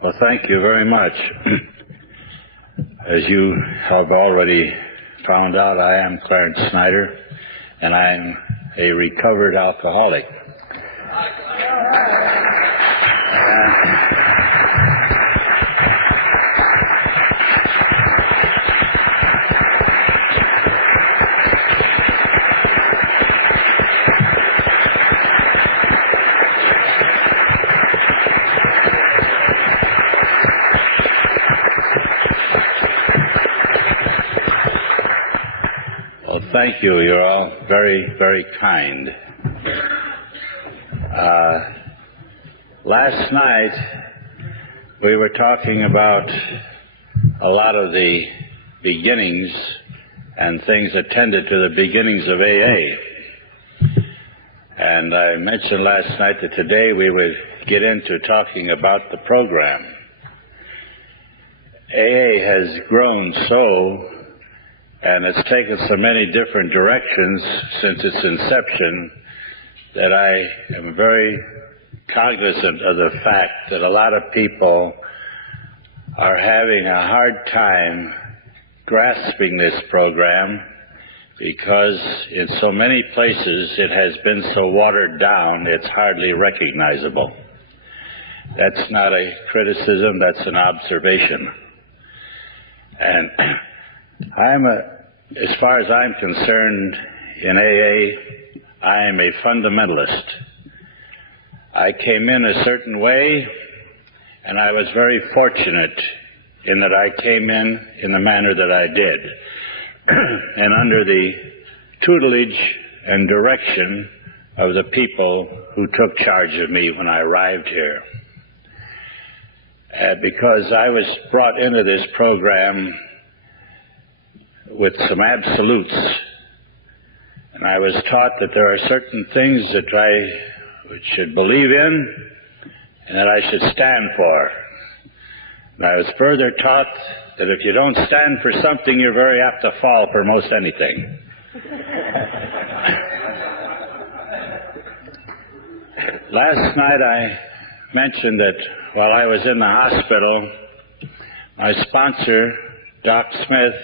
Well, thank you very much. As you have already found out, I am Clarence Snyder, and I'm a recovered alcoholic. Thank you. You're all very, very kind. Last night, we were talking about a lot of the beginnings and things attended to the beginnings of AA. And I mentioned last night that today we would get into talking about the program. AA has grown so, and it's taken so many different directions since its inception, that I am very cognizant of the fact that a lot of people are having a hard time grasping this program because in so many places it has been so watered down it's hardly recognizable. That's not a criticism, that's an observation. And as far as I'm concerned, in AA, I am a fundamentalist. I came in a certain way, and I was very fortunate in that I came in the manner that I did, and under the tutelage and direction of the people who took charge of me when I arrived here. Because I was brought into this program with some absolutes, and I was taught that there are certain things that I should believe in and that I should stand for. And I was further taught that if you don't stand for something, you're very apt to fall for most anything. Last night I mentioned that while I was in the hospital, my sponsor, Doc Smith,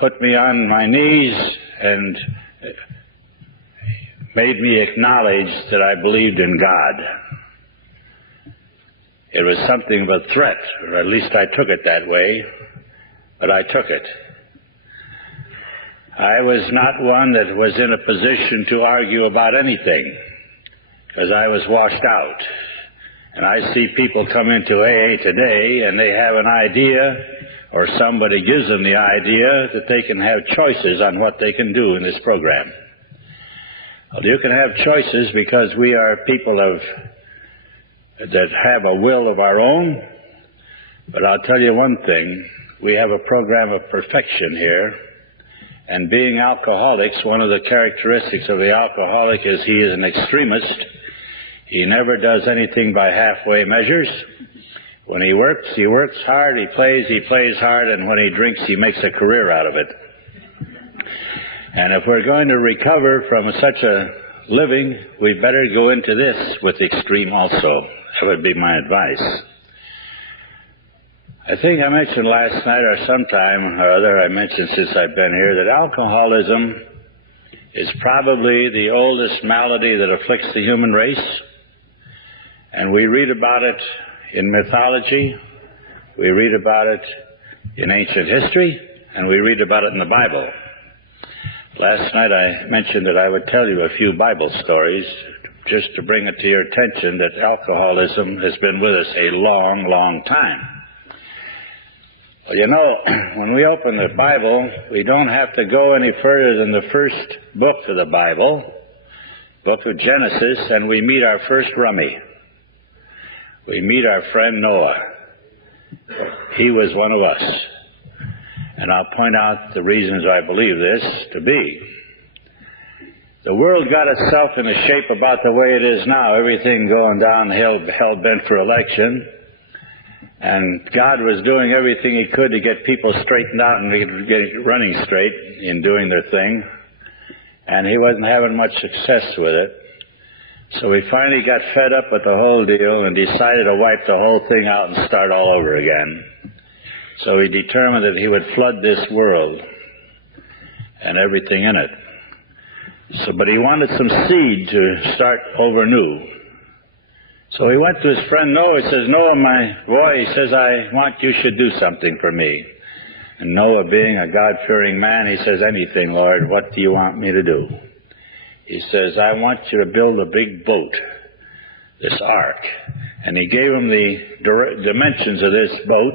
put me on my knees and made me acknowledge that I believed in God. It was something of a threat, or at least I took it that way, but I took it. I was not one that was in a position to argue about anything, because I was washed out. And I see people come into AA today and they have an idea, or somebody gives them the idea that they can have choices on what they can do in this program. Well, you can have choices because we are people that have a will of our own. But I'll tell you one thing, we have a program of perfection here. And being alcoholics, one of the characteristics of the alcoholic is he is an extremist. He never does anything by halfway measures. When he works hard, he plays hard, and when he drinks, he makes a career out of it. And if we're going to recover from such a living, we better go into this with extreme also. That would be my advice. I think I mentioned last night or sometime or other, I mentioned since I've been here, that alcoholism is probably the oldest malady that afflicts the human race. And we read about it in mythology, we read about it in ancient history, and we read about it in the Bible. Last night I mentioned that I would tell you a few Bible stories just to bring it to your attention that alcoholism has been with us a long, long time. Well, you know, when we open the Bible, we don't have to go any further than the first book of the Bible, book of Genesis, and we meet our first rummy. We meet our friend Noah. He was one of us. And I'll point out the reasons I believe this to be. The world got itself in a shape about the way it is now, everything going downhill, hell-bent for election. And God was doing everything he could to get people straightened out and get running straight in doing their thing. And he wasn't having much success with it. So he finally got fed up with the whole deal and decided to wipe the whole thing out and start all over again. So he determined that he would flood this world and everything in it. But he wanted some seed to start over new. So he went to his friend Noah. He says, Noah, my boy, he says, I want you should do something for me. And Noah, being a God-fearing man, he says, anything, Lord, what do you want me to do? He says, I want you to build a big boat, this ark. And he gave him the dimensions of this boat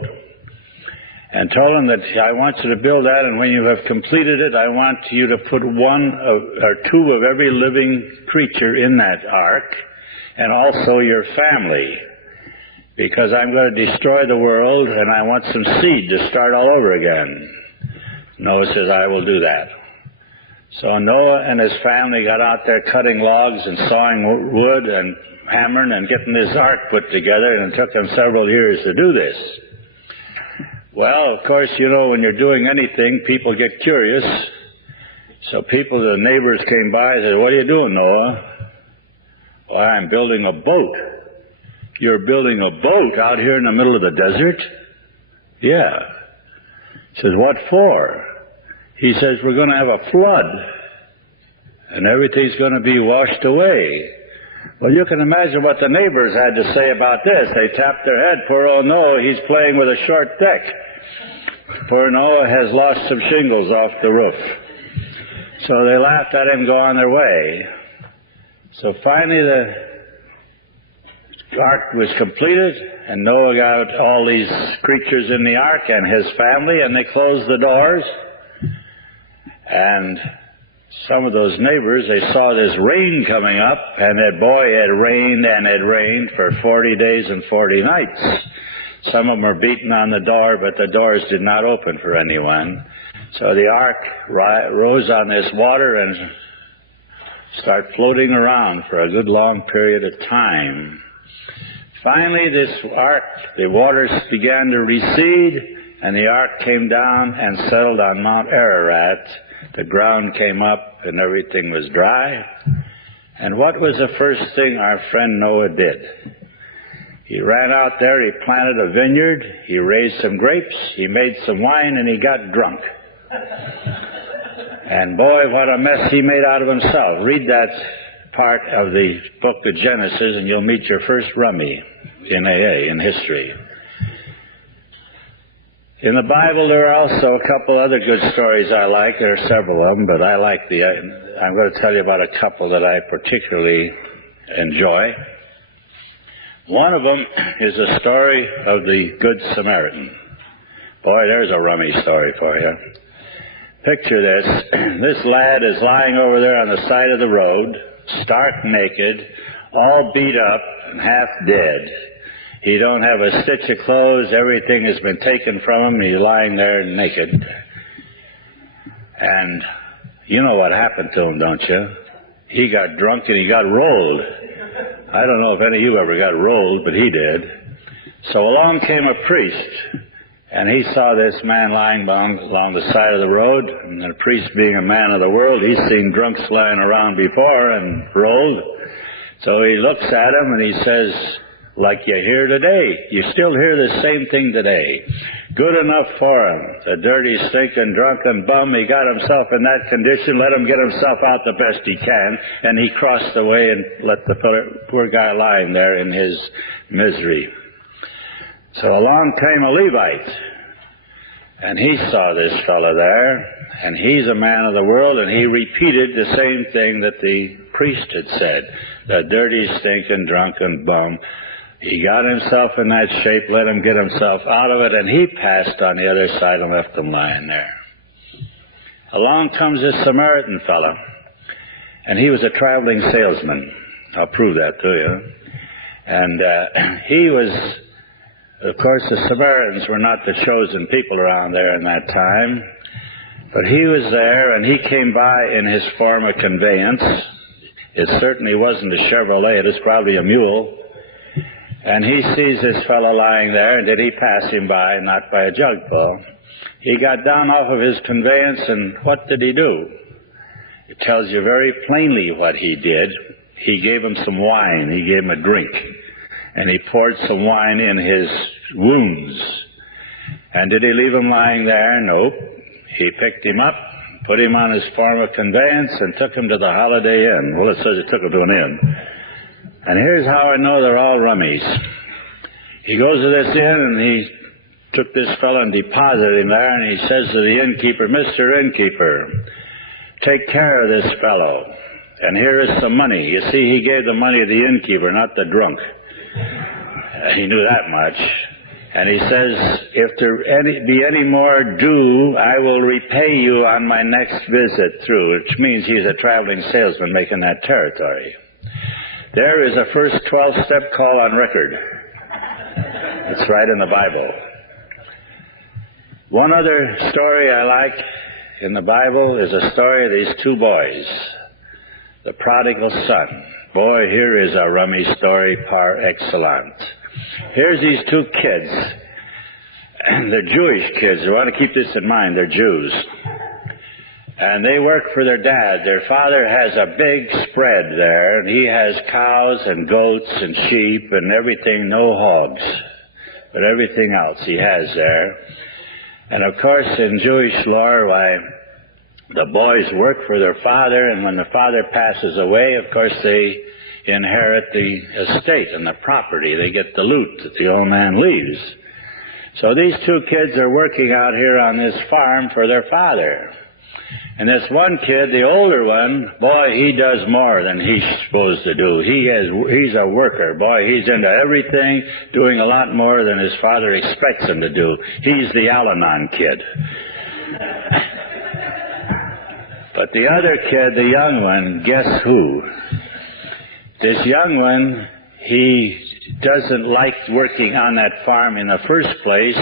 and told him that I want you to build that, and when you have completed it, I want you to put one or two of every living creature in that ark, and also your family, because I'm going to destroy the world, and I want some seed to start all over again. Noah says, I will do that. So Noah and his family got out there cutting logs and sawing wood and hammering and getting this ark put together, and it took them several years to do this. Well, of course, you know, when you're doing anything, people get curious. So the neighbors came by and said, what are you doing, Noah? Well, I'm building a boat. You're building a boat out here in the middle of the desert? Yeah. He says, what for? He says, we're going to have a flood, and everything's going to be washed away. Well, you can imagine what the neighbors had to say about this. They tapped their head. Poor old Noah, he's playing with a short deck. Poor Noah has lost some shingles off the roof. So they laughed at him, go on their way. So finally the ark was completed, and Noah got all these creatures in the ark and his family, and they closed the doors. And some of those neighbors, they saw this rain coming up, and that boy had rained and had rained for 40 days and 40 nights. Some of them were beating on the door, but the doors did not open for anyone. So the ark rose on this water and started floating around for a good long period of time. Finally, this ark, the waters began to recede, and the ark came down and settled on Mount Ararat. The ground came up and everything was dry. And what was the first thing our friend Noah did? He ran out there, he planted a vineyard, he raised some grapes, he made some wine, and he got drunk. And boy, what a mess he made out of himself. Read that part of the book of Genesis and you'll meet your first rummy in AA, in history. In the Bible, there are also a couple other good stories I like. There are several of them, but I'm going to tell you about a couple that I particularly enjoy. One of them is a story of the Good Samaritan. Boy, there's a rummy story for you. Picture this. This lad is lying over there on the side of the road, stark naked, all beat up and half dead. He don't have a stitch of clothes. Everything has been taken from him. He's lying there naked. And you know what happened to him, don't you? He got drunk and he got rolled. I don't know if any of you ever got rolled, but he did. So along came a priest, and he saw this man lying along the side of the road. And the priest, being a man of the world, he's seen drunks lying around before and rolled. So he looks at him and he says, like you hear today. You still hear the same thing today. Good enough for him. The dirty, stinking, drunken bum. He got himself in that condition. Let him get himself out the best he can. And he crossed the way and let the poor guy lying there in his misery. So along came a Levite. And he saw this fellow there. And he's a man of the world. And he repeated the same thing that the priest had said. The dirty, stinking, drunken bum. He got himself in that shape, let him get himself out of it, and he passed on the other side and left him lying there. Along comes this Samaritan fellow, and he was a traveling salesman. I'll prove that to you. And he was, of course, the Samaritans were not the chosen people around there in that time, but he was there, and he came by in his form of conveyance. It certainly wasn't a Chevrolet, it was probably a mule. And he sees this fellow lying there, and did he pass him by? Not by a jugful. He got down off of his conveyance, and what did he do? It tells you very plainly what he did. he gave him some wine. He gave him a drink. And he poured some wine in his wounds. And did he leave him lying there? Nope. He picked him up, put him on his form of conveyance, and took him to the Holiday Inn. Well, it says he took him to an inn. And here's how I know they're all rummies. He goes to this inn, and he took this fellow and deposited him there, and he says to the innkeeper, "Mr. Innkeeper, take care of this fellow. And here is some money." You see, he gave the money to the innkeeper, not the drunk. He knew that much. And he says, "If there be any more due, I will repay you on my next visit through," which means he's a traveling salesman making that territory. There is a first 12-step call on record. It's right in the Bible. One other story I like in the Bible is a story of these two boys, the prodigal son. Boy, here is a rummy story par excellence. Here's these two kids, and they're Jewish kids. You want to keep this in mind, they're Jews. And they work for their dad. Their father has a big spread there, and he has cows and goats and sheep and everything, no hogs, but everything else he has there. And of course, in Jewish lore, why, the boys work for their father, and when the father passes away, of course, they inherit the estate and the property. They get the loot that the old man leaves. So these two kids are working out here on this farm for their father. And this one kid, the older one, boy, he does more than he's supposed to do. He's a worker. Boy, he's into everything, doing a lot more than his father expects him to do. He's the Al-Anon kid. But the other kid, the young one, guess who? This young one, he doesn't like working on that farm in the first place,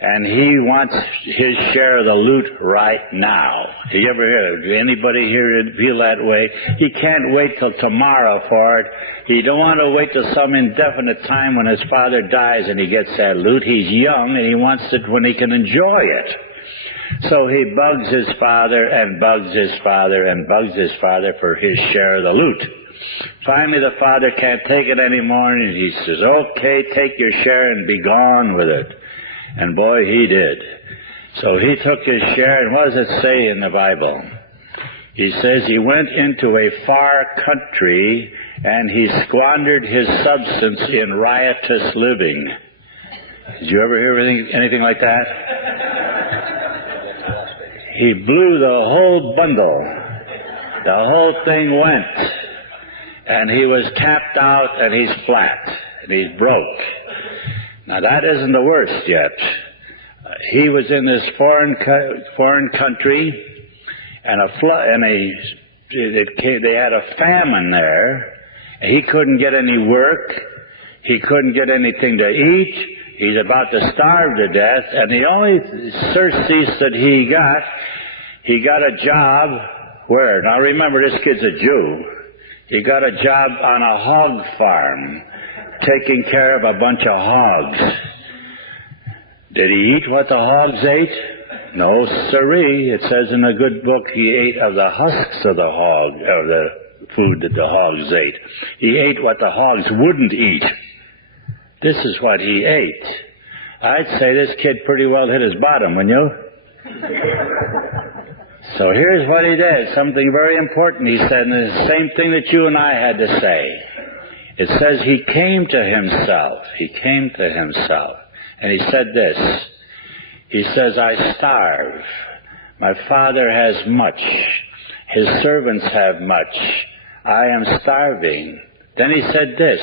and he wants his share of the loot right now. Do you ever hear it? Anybody here feel that way? He can't wait till tomorrow for it. He don't want to wait till some indefinite time when his father dies and he gets that loot. He's young, and he wants it when he can enjoy it. So he bugs his father and bugs his father and bugs his father for his share of the loot. Finally, the father can't take it anymore, and he says, "Okay, take your share and be gone with it." And boy, he did. So he took his share, and what does it say in the Bible? He says he went into a far country, and he squandered his substance in riotous living. Did you ever hear anything like that? He blew the whole bundle. The whole thing went. And he was tapped out, and he's flat, and he's broke. Now, that isn't the worst yet. He was in this foreign country, and they had a famine there. And he couldn't get any work. He couldn't get anything to eat. He's about to starve to death. And the only surcease that he got a job where? Now, remember, this kid's a Jew. He got a job on a hog farm, taking care of a bunch of hogs. Did he eat what the hogs ate? No, sirree. It says in a good book he ate of the husks of the hog, of the food that the hogs ate. He ate what the hogs wouldn't eat. This is what he ate. I'd say this kid pretty well hit his bottom, wouldn't you? So here's what he did, something very important. He said, and it's the same thing that you and I had to say. It says he came to himself. He came to himself. And he said this. He says, "I starve. My father has much. His servants have much. I am starving." Then he said this.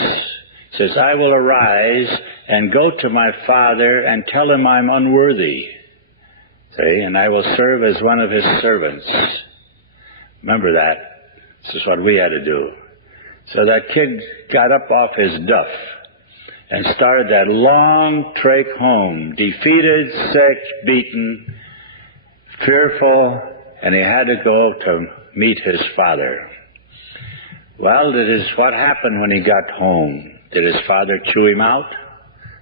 He says, "I will arise and go to my father and tell him I'm unworthy. See, and I will serve as one of his servants." Remember that. This is what we had to do. So that kid got up off his duff and started that long trek home, defeated, sick, beaten, fearful, and he had to go to meet his father. Well, what happened when he got home? Did his father chew him out?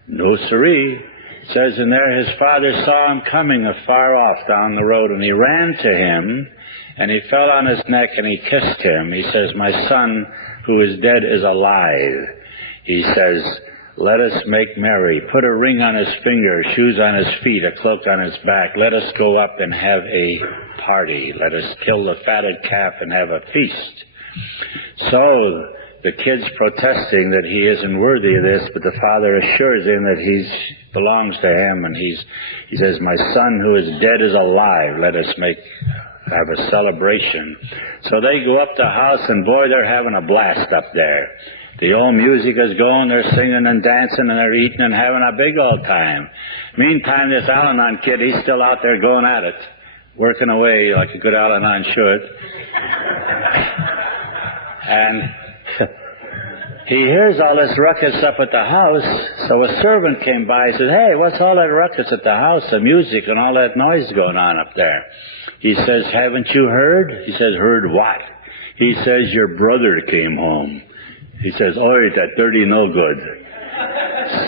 No, sirree. It says in there, his father saw him coming afar off down the road, and he ran to him, and he fell on his neck, and he kissed him. He says, "My son, who is dead is alive. He says, let us make merry, put a ring on his finger, shoes on his feet, a cloak on his back. Let us go up and have a party. Let us kill the fatted calf and have a feast. So the kid's protesting that he isn't worthy of this, but the father assures him that he belongs to him, and he says, my son who is dead is alive. Let us have a celebration. So they go up to the house, and boy, they're having a blast up there. The old music is going, they're singing and dancing, and they're eating and having a big old time. Meantime, this Al-Anon kid, he's still out there going at it, working away like a good Al-Anon should. And he hears all this ruckus up at the house, so a servant came by and said, hey, what's all that ruckus at the house, the music and all that noise going on up there? He says, haven't you heard? He says, heard what? He says, your brother came home. He says, oi, that dirty no good.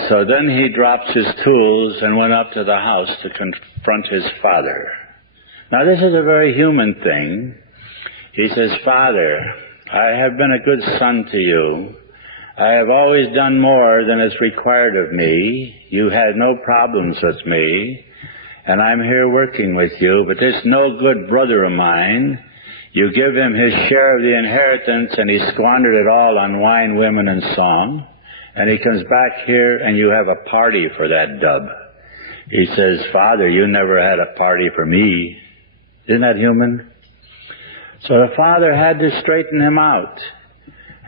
So then he dropped his tools and went up to the house to confront his father. Now this is a very human thing. He says, Father, I have been a good son to you. I have always done more than is required of me. You had no problems with me, and I'm here working with you, but this no good brother of mine, you give him his share of the inheritance, and he squandered it all on wine, women, and song. And he comes back here, and you have a party for that dub. He says, Father, you never had a party for me. Isn't that human? So the father had to straighten him out.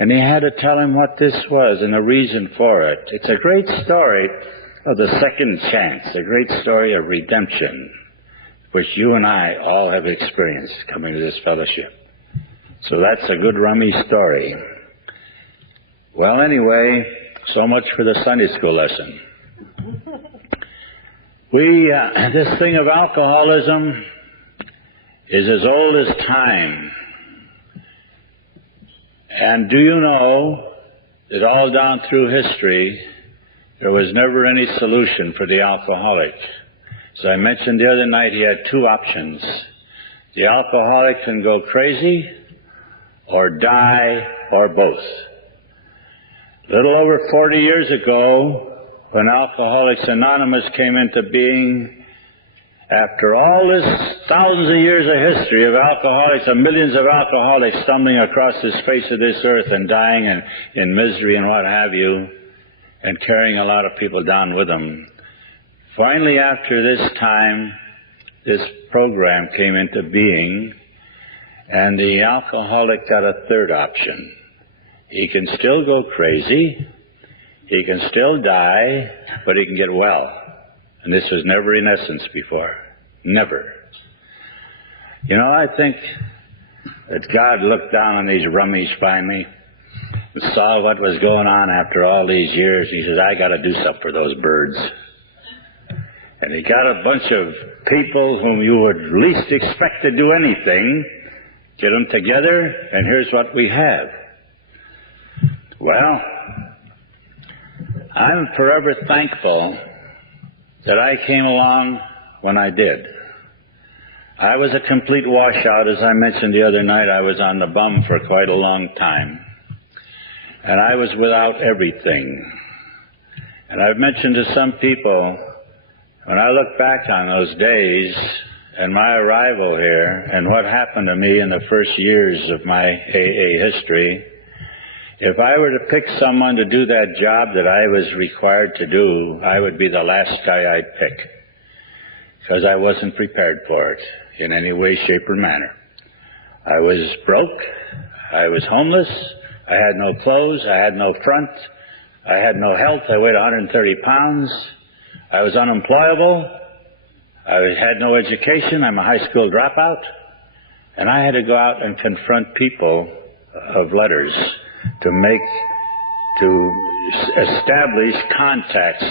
And he had to tell him what this was and the reason for it. It's a great story of the second chance, a great story of redemption, which you and I all have experienced coming to this fellowship. So that's a good rummy story. Well, anyway, so much for the Sunday school lesson. This thing of alcoholism is as old as time. And do you know that all down through history, there was never any solution for the alcoholic? As I mentioned the other night, he had two options. The alcoholic can go crazy or die or both. A little over 40 years ago, when Alcoholics Anonymous came into being, after all this thousands of years of history of alcoholics, of millions of alcoholics stumbling across the face of this earth and dying in misery and what have you, and carrying a lot of people down with them, finally after this time, this program came into being, and the alcoholic got a third option. He can still go crazy, he can still die, but he can get well. And this was never in essence before. Never. You know, I think that God looked down on these rummies finally and saw what was going on after all these years. He says, I got to do something for those birds. And he got a bunch of people whom you would least expect to do anything, get them together, and here's what we have. Well, I'm forever thankful that I came along when I did. I was a complete washout. As I mentioned the other night, I was on the bum for quite a long time. And I was without everything. And I've mentioned to some people, when I look back on those days and my arrival here and what happened to me in the first years of my AA history, if I were to pick someone to do that job that I was required to do, I would be the last guy I'd pick, because I wasn't prepared for it in any way, shape, or manner. I was broke. I was homeless. I had no clothes. I had no front. I had no health. I weighed 130 pounds. I was unemployable. I had no education. I'm a high school dropout. And I had to go out and confront people of letters to establish contacts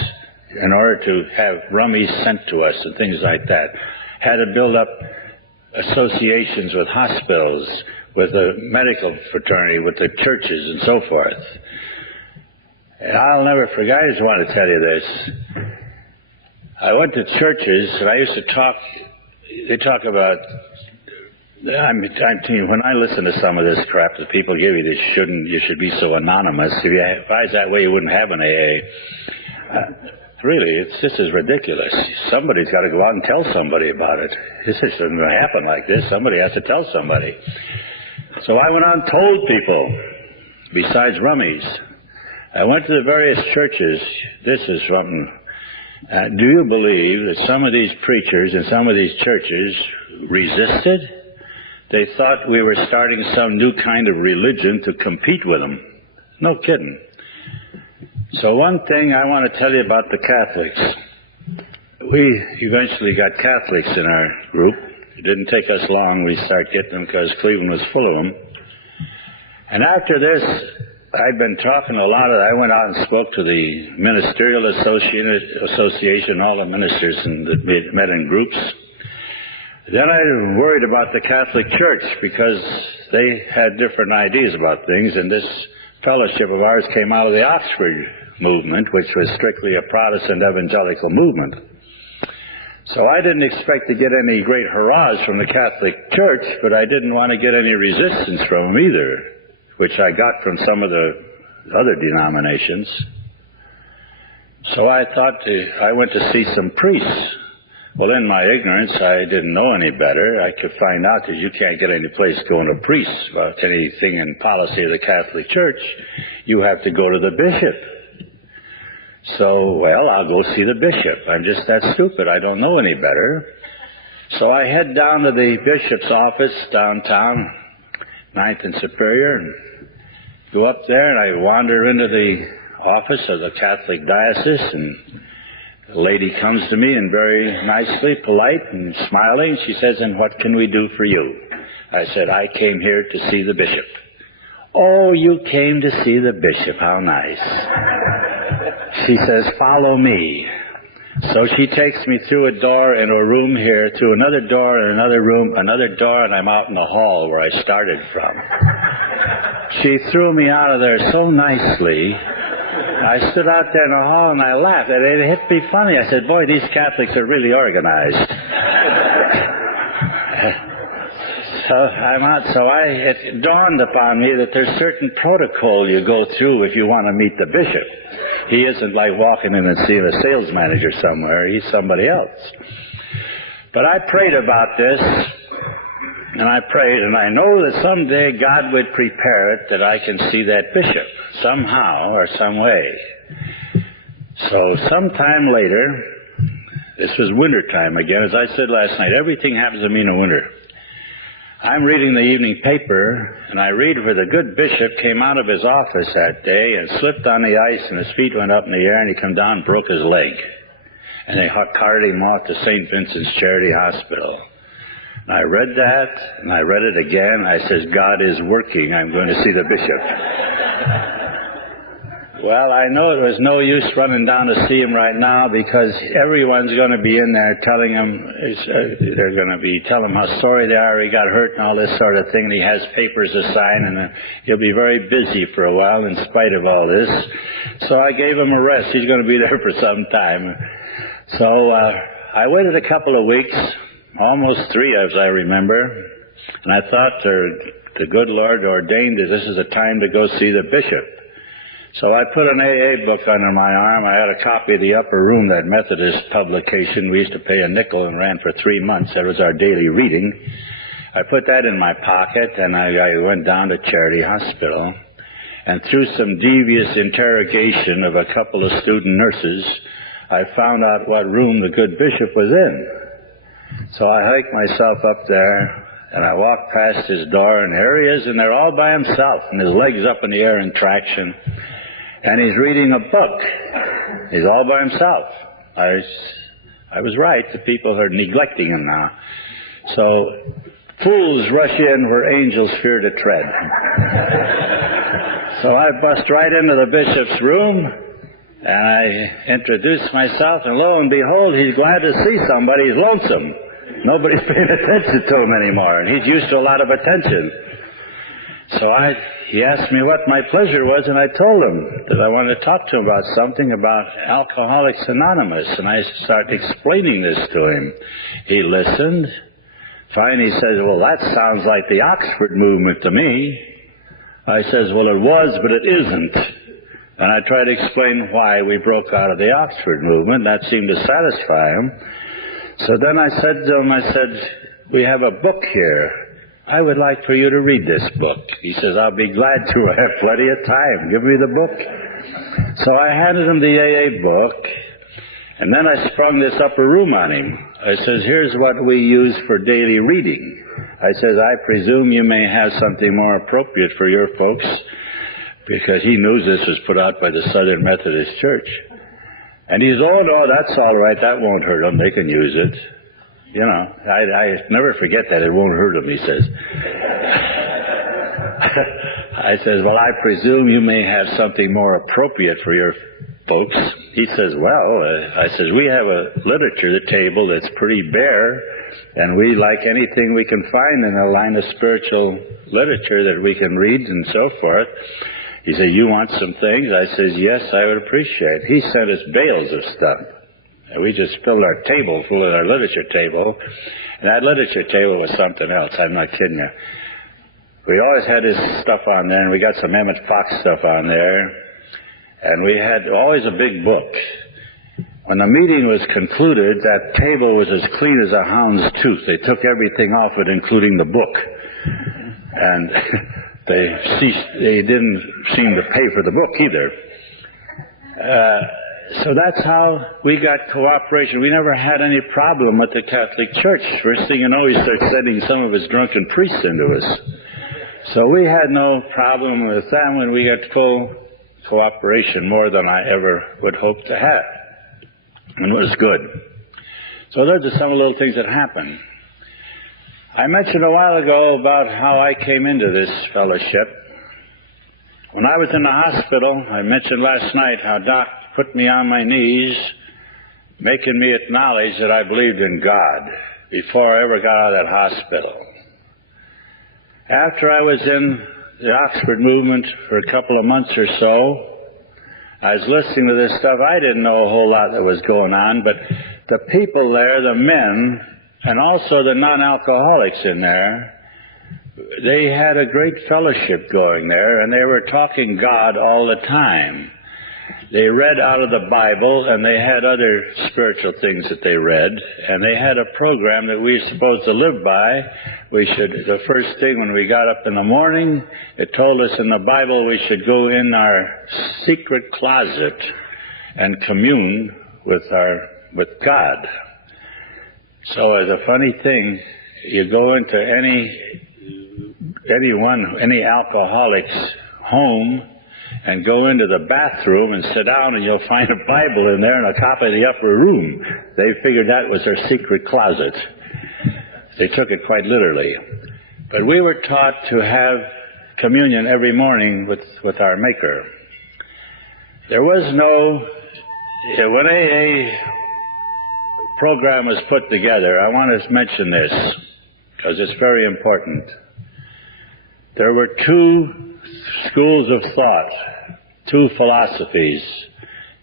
in order to have rummies sent to us and things like that. Had to build up associations with hospitals, with the medical fraternity, with the churches and so forth. And I'll never forget, I just want to tell you this. I went to churches and I used to they talk about I'm telling you, when I listen to some of this crap that people give you, you should be so anonymous. If I was that way, you wouldn't have an AA. Really, this is ridiculous. Somebody's got to go out and tell somebody about it. This isn't going to happen like this. Somebody has to tell somebody. So I went out and told people, besides rummies. I went to the various churches. This is something. Do you believe that some of these preachers in some of these churches resisted? They thought we were starting some new kind of religion to compete with them. No kidding. So one thing I want to tell you about the Catholics. We eventually got Catholics in our group. It didn't take us long. We started getting them because Cleveland was full of them. And after this, I'd been talking a lot. I went out and spoke to the Ministerial Association, all the ministers that met in groups. Then I worried about the Catholic Church because they had different ideas about things, and this fellowship of ours came out of the Oxford movement, which was strictly a Protestant evangelical movement. So I didn't expect to get any great hurrahs from the Catholic Church, but I didn't want to get any resistance from them either, which I got from some of the other denominations. So I thought I went to see some priests. Well, in my ignorance, I didn't know any better. I could find out that you can't get any place going to priests about anything in policy of the Catholic Church. You have to go to the bishop. So, well, I'll go see the bishop. I'm just that stupid. I don't know any better. So I head down to the bishop's office downtown, 9th and Superior, and go up there, and I wander into the office of the Catholic diocese, and a lady comes to me and very nicely, polite and smiling, she says, "And what can we do for you?" I said, "I came here to see the bishop." "Oh, you came to see the bishop. How nice." She says, "Follow me." So she takes me through a door in a room here, through another door in another room, another door, and I'm out in the hall where I started from. She threw me out of there so nicely. I stood out there in the hall and I laughed. It hit me funny. I said, "Boy, these Catholics are really organized." So I'm out. So it dawned upon me that there's certain protocol you go through if you want to meet the bishop. He isn't like walking in and seeing a sales manager somewhere. He's somebody else. But I prayed about this, and I prayed, and I know that someday God would prepare it that I can see that bishop somehow or some way. So sometime later, this was wintertime again. As I said last night, everything happens to me in the winter. I'm reading the evening paper, and I read where the good bishop came out of his office that day and slipped on the ice, and his feet went up in the air, and he came down and broke his leg. And they carted him off to St. Vincent's Charity Hospital. And I read that, and I read it again. I says, "God is working. I'm going to see the bishop." Well, I know it was no use running down to see him right now because everyone's going to be in there telling him, they're going to be telling him how sorry they are he got hurt and all this sort of thing, and he has papers to sign, and he'll be very busy for a while in spite of all this. So I gave him a rest. He's going to be there for some time. So I waited a couple of weeks, almost 3 as I remember, and I thought the good Lord ordained that this is a time to go see the bishop. So I put an AA book under my arm. I had a copy of the Upper Room, that Methodist publication. We used to pay a nickel and ran for 3 months. That was our daily reading. I put that in my pocket, and I went down to Charity Hospital. And through some devious interrogation of a couple of student nurses, I found out what room the good bishop was in. So I hiked myself up there, and I walked past his door, and there he is, and they're all by himself, and his legs up in the air in traction. And he's reading a book. He's all by himself. I was right. The people are neglecting him now. So, fools rush in where angels fear to tread. So I bust right into the bishop's room, and I introduced myself, and lo and behold, he's glad to see somebody. He's lonesome. Nobody's paying attention to him anymore, and he's used to a lot of attention. So he asked me what my pleasure was, and I told him that I wanted to talk to him about something about Alcoholics Anonymous, and I started explaining this to him. He listened, Finally, he says, well, that sounds like the Oxford movement to me. I says, well, it was, but it isn't. And I tried to explain why we broke out of the Oxford movement. That seemed to satisfy him. So then I said to him, we have a book here. I would like for you to read this book. He says, I'll be glad to. I have plenty of time. Give me the book. So I handed him the AA book, and then I sprung this upper room on him. I says, here's what we use for daily reading. I says, I presume you may have something more appropriate for your folks, because he knows this was put out by the Southern Methodist Church. And he says, oh, no, that's all right. That won't hurt them. They can use it. You know, I never forget that. It won't hurt them, he says. I says, well, I presume you may have something more appropriate for your folks. He says, well, I says, we have a literature table that's pretty bare, and we like anything we can find in a line of spiritual literature that we can read and so forth. He said, you want some things? I says, yes, I would appreciate. He sent us bales of stuff. And we just filled our table full of our literature table. And that literature table was something else. I'm not kidding you. We always had his stuff on there, and we got some Emmett Fox stuff on there. And we had always a big book. When the meeting was concluded, that table was as clean as a hound's tooth. They took everything off it, including the book. And they didn't seem to pay for the book either. So that's how we got cooperation. We never had any problem with the Catholic Church. First thing you know, he starts sending some of his drunken priests into us. So we had no problem with that when we got full cooperation, more than I ever would hope to have. And it was good. So those are some of the little things that happened. I mentioned a while ago about how I came into this fellowship. When I was in the hospital, I mentioned last night how Doc put me on my knees, making me acknowledge that I believed in God before I ever got out of that hospital. After I was in the Oxford movement for a couple of months or so, I was listening to this stuff. I didn't know a whole lot that was going on, but the people there, the men, and also the non-alcoholics in there, they had a great fellowship going there, and they were talking God all the time. They read out of the Bible, and they had other spiritual things that they read, and they had a program that we were supposed to live by. The first thing when we got up in the morning, it told us in the Bible we should go in our secret closet and commune with God. So as a funny thing, you go into any alcoholic's home and go into the bathroom and sit down, and you'll find a Bible in there and a copy of the upper room. They figured that was their secret closet. They took it quite literally. But we were taught to have communion every morning with our Maker. There was when AA program was put together, I want to mention this because it's very important. There were two schools of thought, two philosophies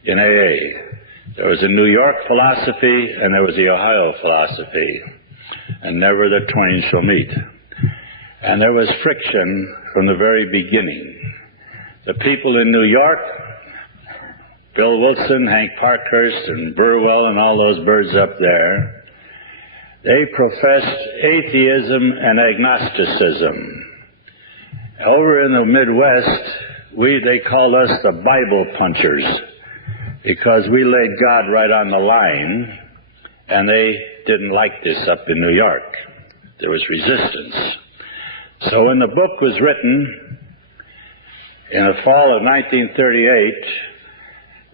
in AA. There was a New York philosophy and there was the Ohio philosophy, and never the twain shall meet. And there was friction from the very beginning. The people in New York, Bill Wilson, Hank Parkhurst, and Burwell, and all those birds up there, they professed atheism and agnosticism. Over in the Midwest, they called us the Bible punchers because we laid God right on the line, and they didn't like this up in New York. There was resistance. So when the book was written in the fall of 1938,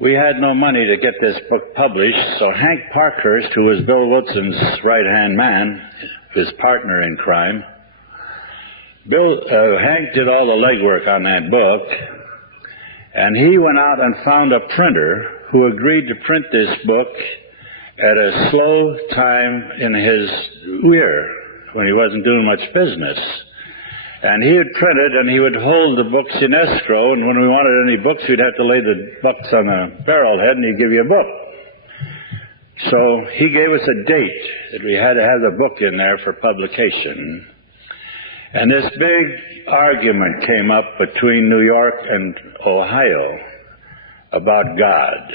we had no money to get this book published, so Hank Parkhurst, who was Bill Wilson's right-hand man, his partner in crime, Hank did all the legwork on that book, and he went out and found a printer who agreed to print this book at a slow time in his year when he wasn't doing much business. And he would print it, and he would hold the books in escrow, and when we wanted any books, we'd have to lay the books on a barrel head, and he'd give you a book. So he gave us a date that we had to have the book in there for publication. And this big argument came up between New York and Ohio about God.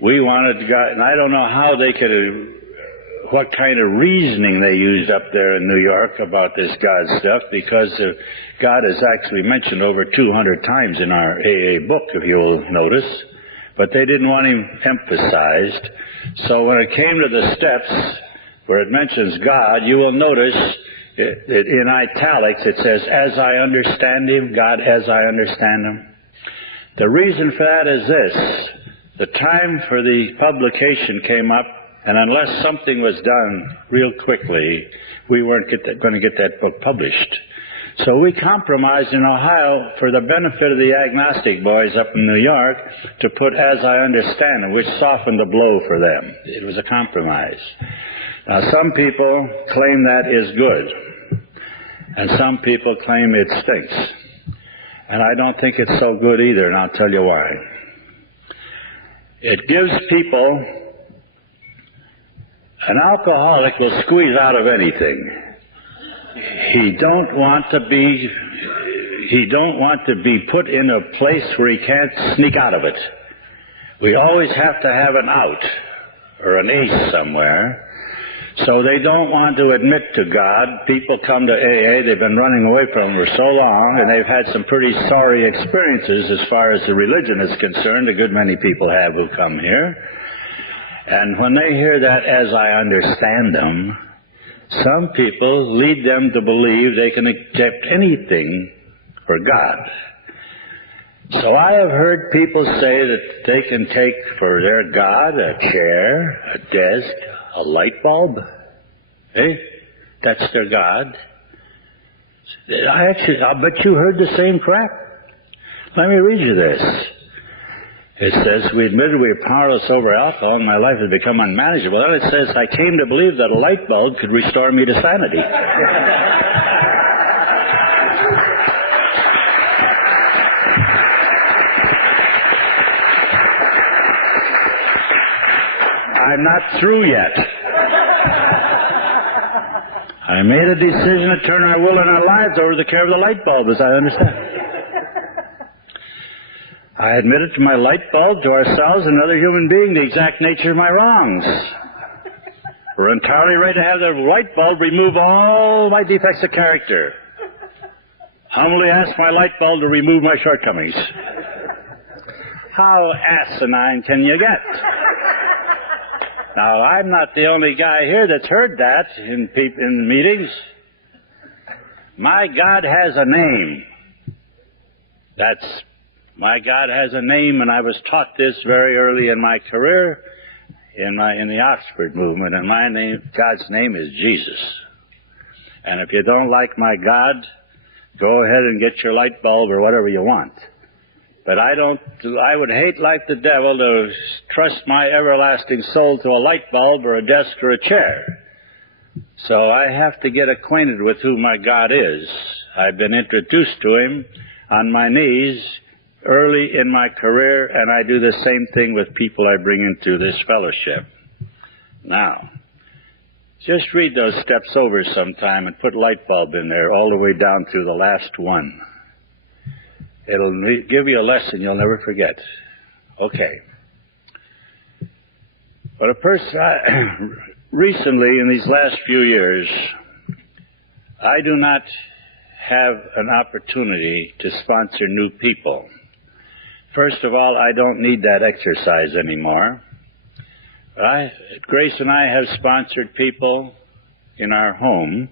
We wanted God, and I don't know how they could, what kind of reasoning they used up there in New York about this God stuff, because God is actually mentioned over 200 times in our AA book, if you'll notice. But they didn't want him emphasized. So when it came to the steps where it mentions God, you will notice in italics it says, as I understand him, God as I understand him. The reason for that is this. The time for the publication came up, and unless something was done real quickly, we weren't going to get that book published. So we compromised in Ohio for the benefit of the agnostic boys up in New York to put as I understand it, which softened the blow for them. It was a compromise. Now some people claim that is good, and some people claim it stinks. And I don't think it's so good either, and I'll tell you why. It gives people, an alcoholic will squeeze out of anything. He don't want to be put in a place where he can't sneak out of it. We always have to have an out or an ace somewhere. So they don't want to admit to God. People come to AA, they've been running away from him for so long, and they've had some pretty sorry experiences as far as the religion is concerned. A good many people have who come here. And when they hear that as I understand them, some people lead them to believe they can accept anything for God. So I have heard people say that they can take for their God a chair, a desk, a light bulb. That's their God. I'll bet you heard the same crap. Let me read you this. It says, we admitted we are powerless over alcohol and my life has become unmanageable. Then it says, I came to believe that a light bulb could restore me to sanity. I'm not through yet. I made a decision to turn our will and our lives over to the care of the light bulb, as I understand. I admitted to my light bulb, to ourselves, and another human being, the exact nature of my wrongs. We're entirely ready to have the light bulb remove all my defects of character. Humbly ask my light bulb to remove my shortcomings. How asinine can you get? Now, I'm not the only guy here that's heard that in meetings. My God has a name. My God has a name, and I was taught this very early in my career in the Oxford movement, and God's name is Jesus. And if you don't like my God, go ahead and get your light bulb or whatever you want. But I would hate like the devil to trust my everlasting soul to a light bulb or a desk or a chair. So I have to get acquainted with who my God is. I've been introduced to him on my knees early in my career, and I do the same thing with people I bring into this fellowship. Now, just read those steps over sometime and put light bulb in there all the way down through the last one. It'll give you a lesson you'll never forget. Okay. But recently, in these last few years, I do not have an opportunity to sponsor new people. First of all, I don't need that exercise anymore. Grace and I have sponsored people in our home,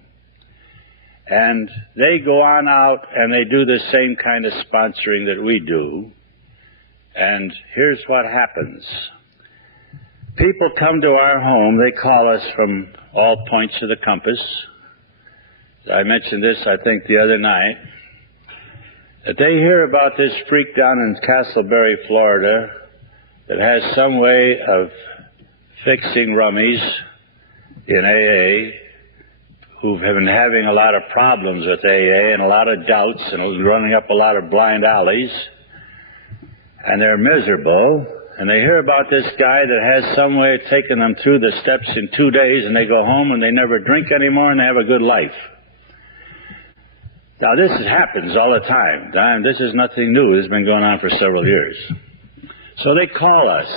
and they go on out and they do the same kind of sponsoring that we do. And here's what happens. People come to our home, they call us from all points of the compass. I mentioned this, I think, the other night, that they hear about this freak down in Castleberry, Florida, that has some way of fixing rummies in AA, who have been having a lot of problems with AA and a lot of doubts and running up a lot of blind alleys, and they're miserable, and they hear about this guy that has some way of taking them through the steps in 2 days, and they go home and they never drink anymore and they have a good life. Now, this happens all the time. This is nothing new. This has been going on for several years. So they call us.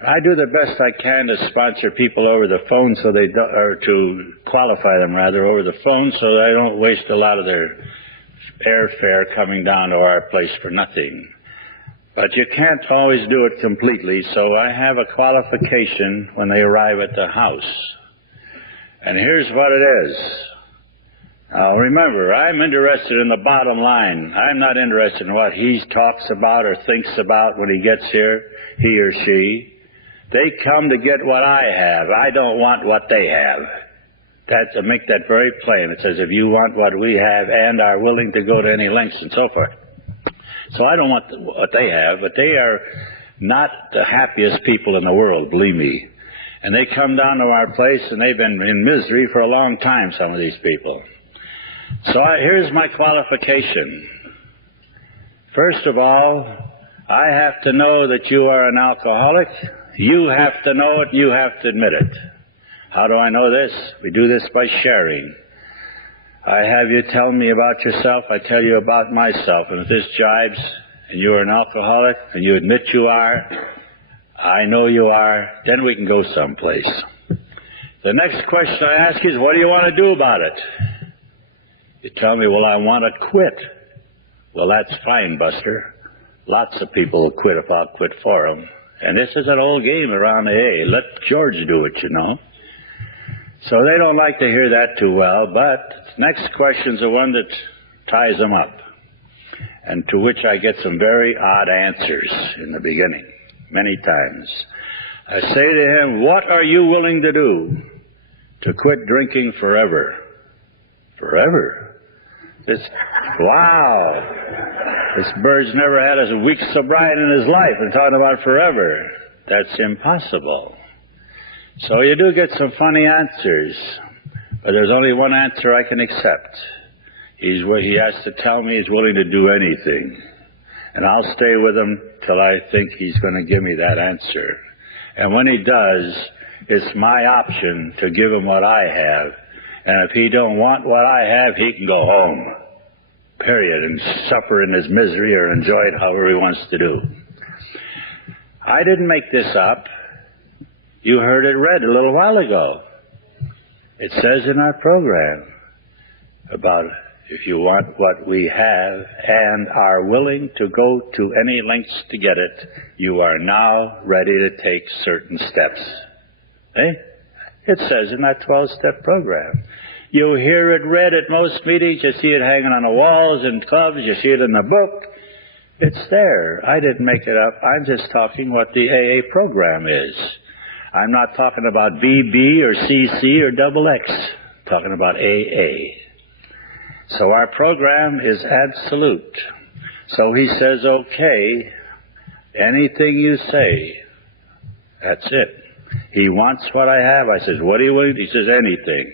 I do the best I can to sponsor people over the phone, so they don't, or to qualify them rather over the phone, so that I don't waste a lot of their airfare coming down to our place for nothing. But you can't always do it completely, so I have a qualification when they arrive at the house. And here's what it is. Now remember, I'm interested in the bottom line. I'm not interested in what he talks about or thinks about when he gets here, he or she. They come to get what I have. I don't want what they have. To make that very plain. It says, if you want what we have and are willing to go to any lengths and so forth. So I don't want what they have, but they are not the happiest people in the world, believe me. And they come down to our place, and they've been in misery for a long time, some of these people. So here's my qualification. First of all, I have to know that you are an alcoholic. You have to know it, you have to admit it. How do I know this? We do this by sharing. I have you tell me about yourself, I tell you about myself. And if this jibes, and you are an alcoholic, and you admit you are, I know you are, then we can go someplace. The next question I ask is, what do you want to do about it? You tell me, well, I want to quit. Well, that's fine, Buster. Lots of people will quit if I'll quit for them. And this is an old game around the A. Let George do it, you know. So they don't like to hear that too well, but next question's the one that ties them up, and to which I get some very odd answers in the beginning, many times. I say to him, what are you willing to do to quit drinking forever? Forever? Wow! This bird's never had a week's sobriety in his life, and talking about forever. That's impossible. So you do get some funny answers, but there's only one answer I can accept. He has to tell me he's willing to do anything, and I'll stay with him till I think he's going to give me that answer. And when he does, it's my option to give him what I have, and if he don't want what I have, he can go home, period, and suffer in his misery or enjoy it however he wants to do. I didn't make this up. You heard it read a little while ago. It says in our program about if you want what we have and are willing to go to any lengths to get it, you are now ready to take certain steps. Eh? It says in that 12-step program. You hear it read at most meetings. You see it hanging on the walls in clubs. You see it in the book. It's there. I didn't make it up. I'm just talking what the AA program is. I'm not talking about BB or CC or XX. I'm talking about AA. So our program is absolute. So he says, okay, anything you say, that's it. He wants what I have. I says, what do you want? He says, anything.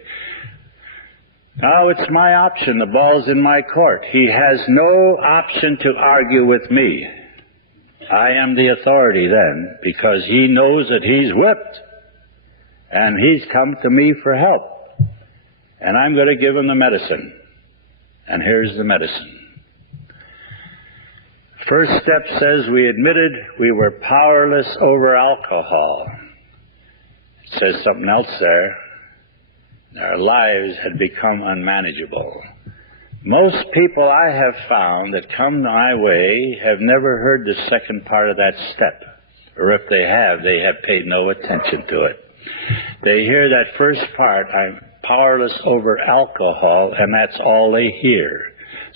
Now it's my option. The ball's in my court. He has no option to argue with me. I am the authority then, because he knows that he's whipped. And he's come to me for help. And I'm going to give him the medicine. And here's the medicine. First step says we admitted we were powerless over alcohol. It says something else there. Our lives had become unmanageable. Most people I have found that come my way have never heard the second part of that step. Or if they have paid no attention to it. They hear that first part, I'm powerless over alcohol, and that's all they hear.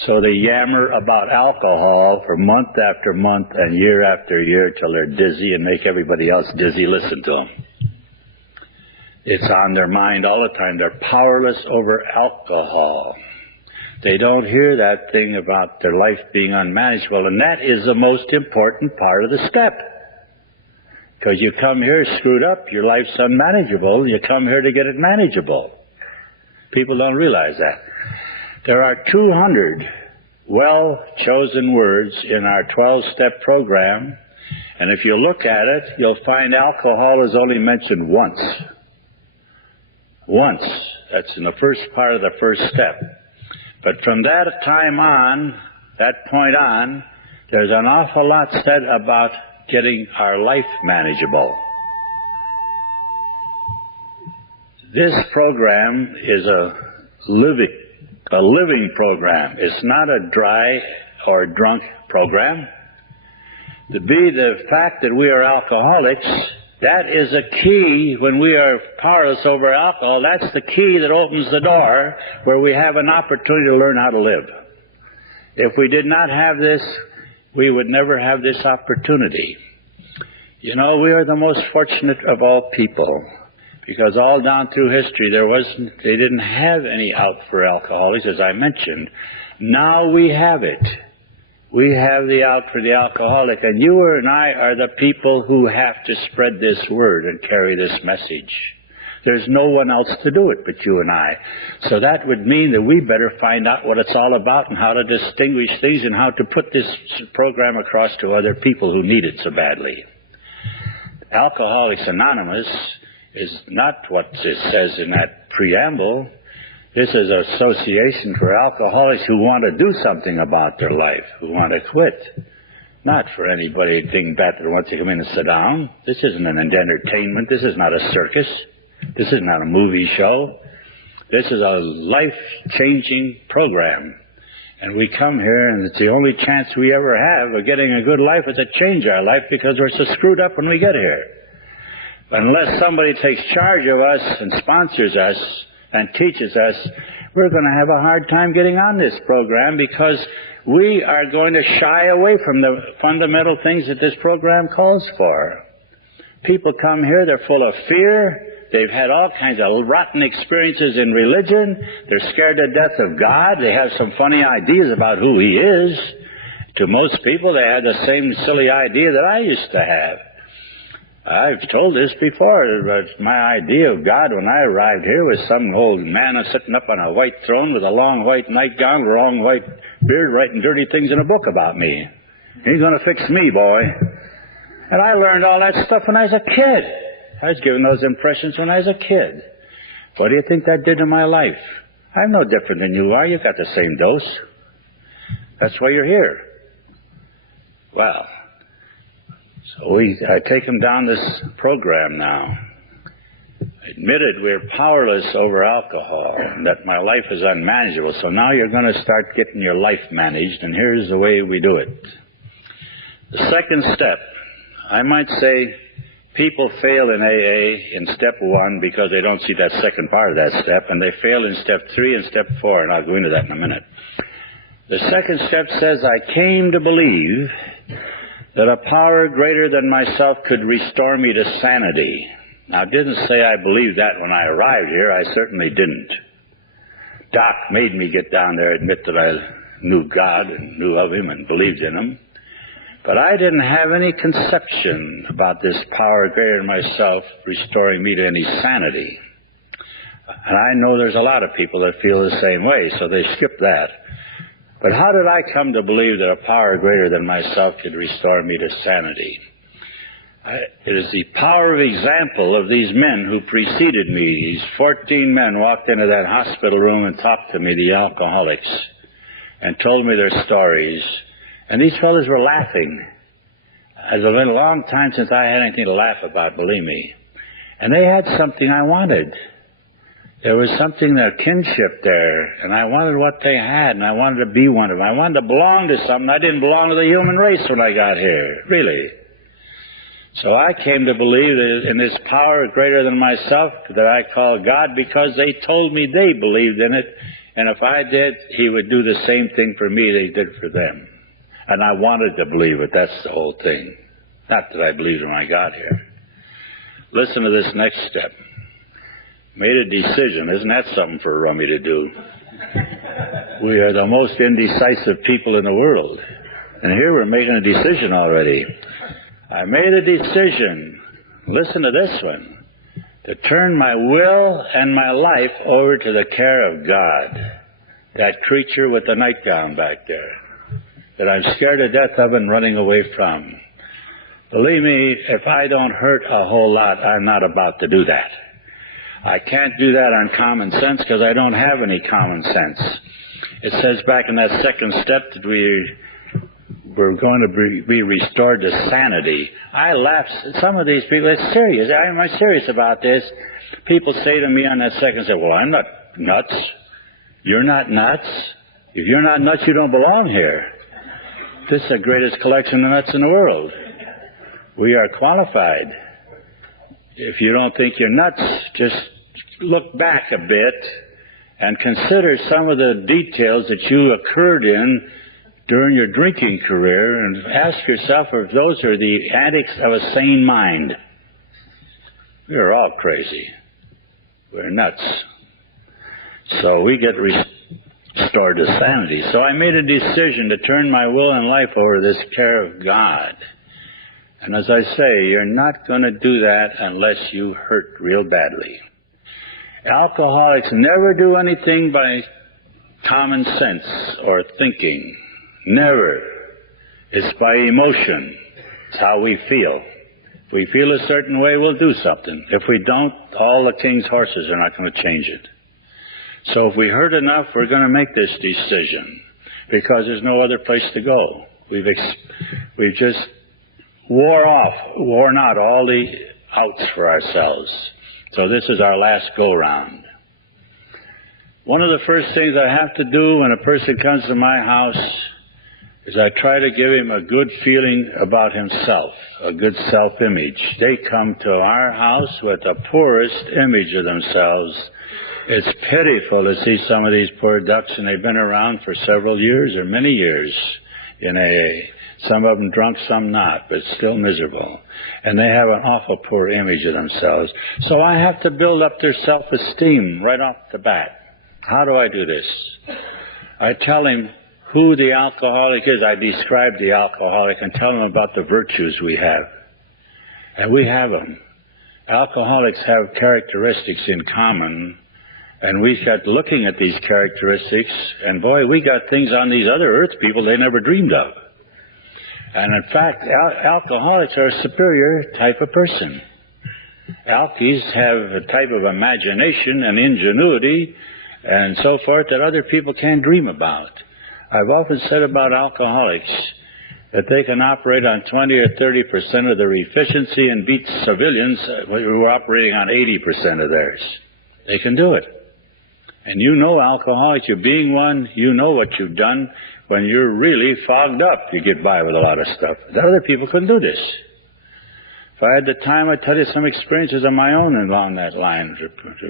So they yammer about alcohol for month after month and year after year till they're dizzy and make everybody else dizzy listen to them. It's on their mind all the time. They're powerless over alcohol. They don't hear that thing about their life being unmanageable, and that is the most important part of the step. Because you come here screwed up, your life's unmanageable, you come here to get it manageable. People don't realize that. There are 200 well-chosen words in our 12-step program, And if you look at it, you'll find alcohol is only mentioned once. Once. That's in the first part of the first step. But from that time on, that point on, there's an awful lot said about getting our life manageable. This program is a living program. It's not a dry or drunk program. The fact that we are alcoholics, that is a key. When we are powerless over alcohol, that's the key that opens the door where we have an opportunity to learn how to live. If we did not have this, we would never have this opportunity. You know, we are the most fortunate of all people, because all down through history they didn't have any out for alcoholics, as I mentioned. Now we have it. We have the out for the alcoholic, and you and I are the people who have to spread this word and carry this message. There's no one else to do it but you and I. So that would mean that we better find out what it's all about and how to distinguish things and how to put this program across to other people who need it so badly. Alcoholics Anonymous is not what it says in that preamble. This is an association for alcoholics who want to do something about their life, who want to quit. Not for anybody dingbat that wants to come in and sit down. This isn't an entertainment. This is not a circus. This is not a movie show. This is a life-changing program. And we come here, and it's the only chance we ever have of getting a good life is to change our life, because we're so screwed up when we get here. But unless somebody takes charge of us and sponsors us and teaches us, we're going to have a hard time getting on this program, because we are going to shy away from the fundamental things that this program calls for. People come here, they're full of fear. They've had all kinds of rotten experiences in religion. They're scared to death of God. They have some funny ideas about who He is. To most people, they have the same silly idea that I used to have. I've told this before, but my idea of God when I arrived here was some old man sitting up on a white throne with a long white nightgown, a long white beard, writing dirty things in a book about me. He's going to fix me, boy. And I learned all that stuff when I was a kid. I was given those impressions when I was a kid. What do you think that did to my life? I'm no different than you are. You've got the same dose. That's why you're here. Well, so I take them down this program now. Admitted we're powerless over alcohol and that my life is unmanageable. So now you're going to start getting your life managed, and here's the way we do it. The second step, I might say people fail in AA in step 1 because they don't see that second part of that step, and they fail in step 3 and step 4, and I'll go into that in a minute. The second step says, I came to believe that a power greater than myself could restore me to sanity. Now, it didn't say I believed that when I arrived here. I certainly didn't. Doc made me get down there, admit that I knew God and knew of Him and believed in Him. But I didn't have any conception about this power greater than myself restoring me to any sanity. And I know there's a lot of people that feel the same way, so they skip that. But how did I come to believe that a power greater than myself could restore me to sanity? It is the power of example of these men who preceded me. These 14 men walked into that hospital room and talked to me, the alcoholics, and told me their stories. And these fellows were laughing. It's been a long time since I had anything to laugh about, believe me. And they had something I wanted. There was something, a kinship there, and I wanted what they had, and I wanted to be one of them. I wanted to belong to something. I didn't belong to the human race when I got here, really. So I came to believe in this power greater than myself that I call God, because they told me they believed in it, and if I did, He would do the same thing for me that He did for them. And I wanted to believe it. That's the whole thing. Not that I believed when I got here. Listen to this next step. Made a decision. Isn't that something for a rummy to do? We are the most indecisive people in the world. And here we're making a decision already. I made a decision, listen to this one, to turn my will and my life over to the care of God. That creature with the nightgown back there, that I'm scared to death of and running away from. Believe me, if I don't hurt a whole lot, I'm not about to do that. I can't do that on common sense because I don't have any common sense. It says back in that second step that we're going to be restored to sanity. I laugh. Some of these people, it's serious. I'm serious about this. People say to me on that second step, well, I'm not nuts. You're not nuts. If you're not nuts, you don't belong here. This is the greatest collection of nuts in the world. We are qualified. If you don't think you're nuts, just look back a bit and consider some of the details that you occurred in during your drinking career and ask yourself if those are the antics of a sane mind. We're all crazy. We're nuts. So we get restored to sanity. So I made a decision to turn my will and life over to this care of God. And as I say, you're not going to do that unless you hurt real badly. Alcoholics never do anything by common sense or thinking. Never. It's by emotion. It's how we feel. If we feel a certain way, we'll do something. If we don't, all the king's horses are not going to change it. So if we hurt enough, we're going to make this decision because there's no other place to go. We've just worn out all the outs for ourselves. So this is our last go-round. One of the first things I have to do when a person comes to my house is I try to give him a good feeling about himself, a good self-image. They come to our house with the poorest image of themselves. It's pitiful to see some of these poor ducks, and they've been around for several years or many years in AA. Some of them drunk, some not, but still miserable. And they have an awful poor image of themselves. So I have to build up their self-esteem right off the bat. How do I do this? I tell him who the alcoholic is. I describe the alcoholic and tell him about the virtues we have. And we have them. Alcoholics have characteristics in common, and we got looking at these characteristics, and boy, we got things on these other earth people they never dreamed of. And in fact, alcoholics are a superior type of person. Alkies have a type of imagination and ingenuity and so forth that other people can't dream about. I've often said about alcoholics that they can operate on 20 or 30% of their efficiency and beat civilians who are operating on 80% of theirs. They can do it. And you know alcoholics, you being one, you know what you've done. When you're really fogged up, you get by with a lot of stuff. The other people couldn't do this. If I had the time, I'd tell you some experiences of my own along that line,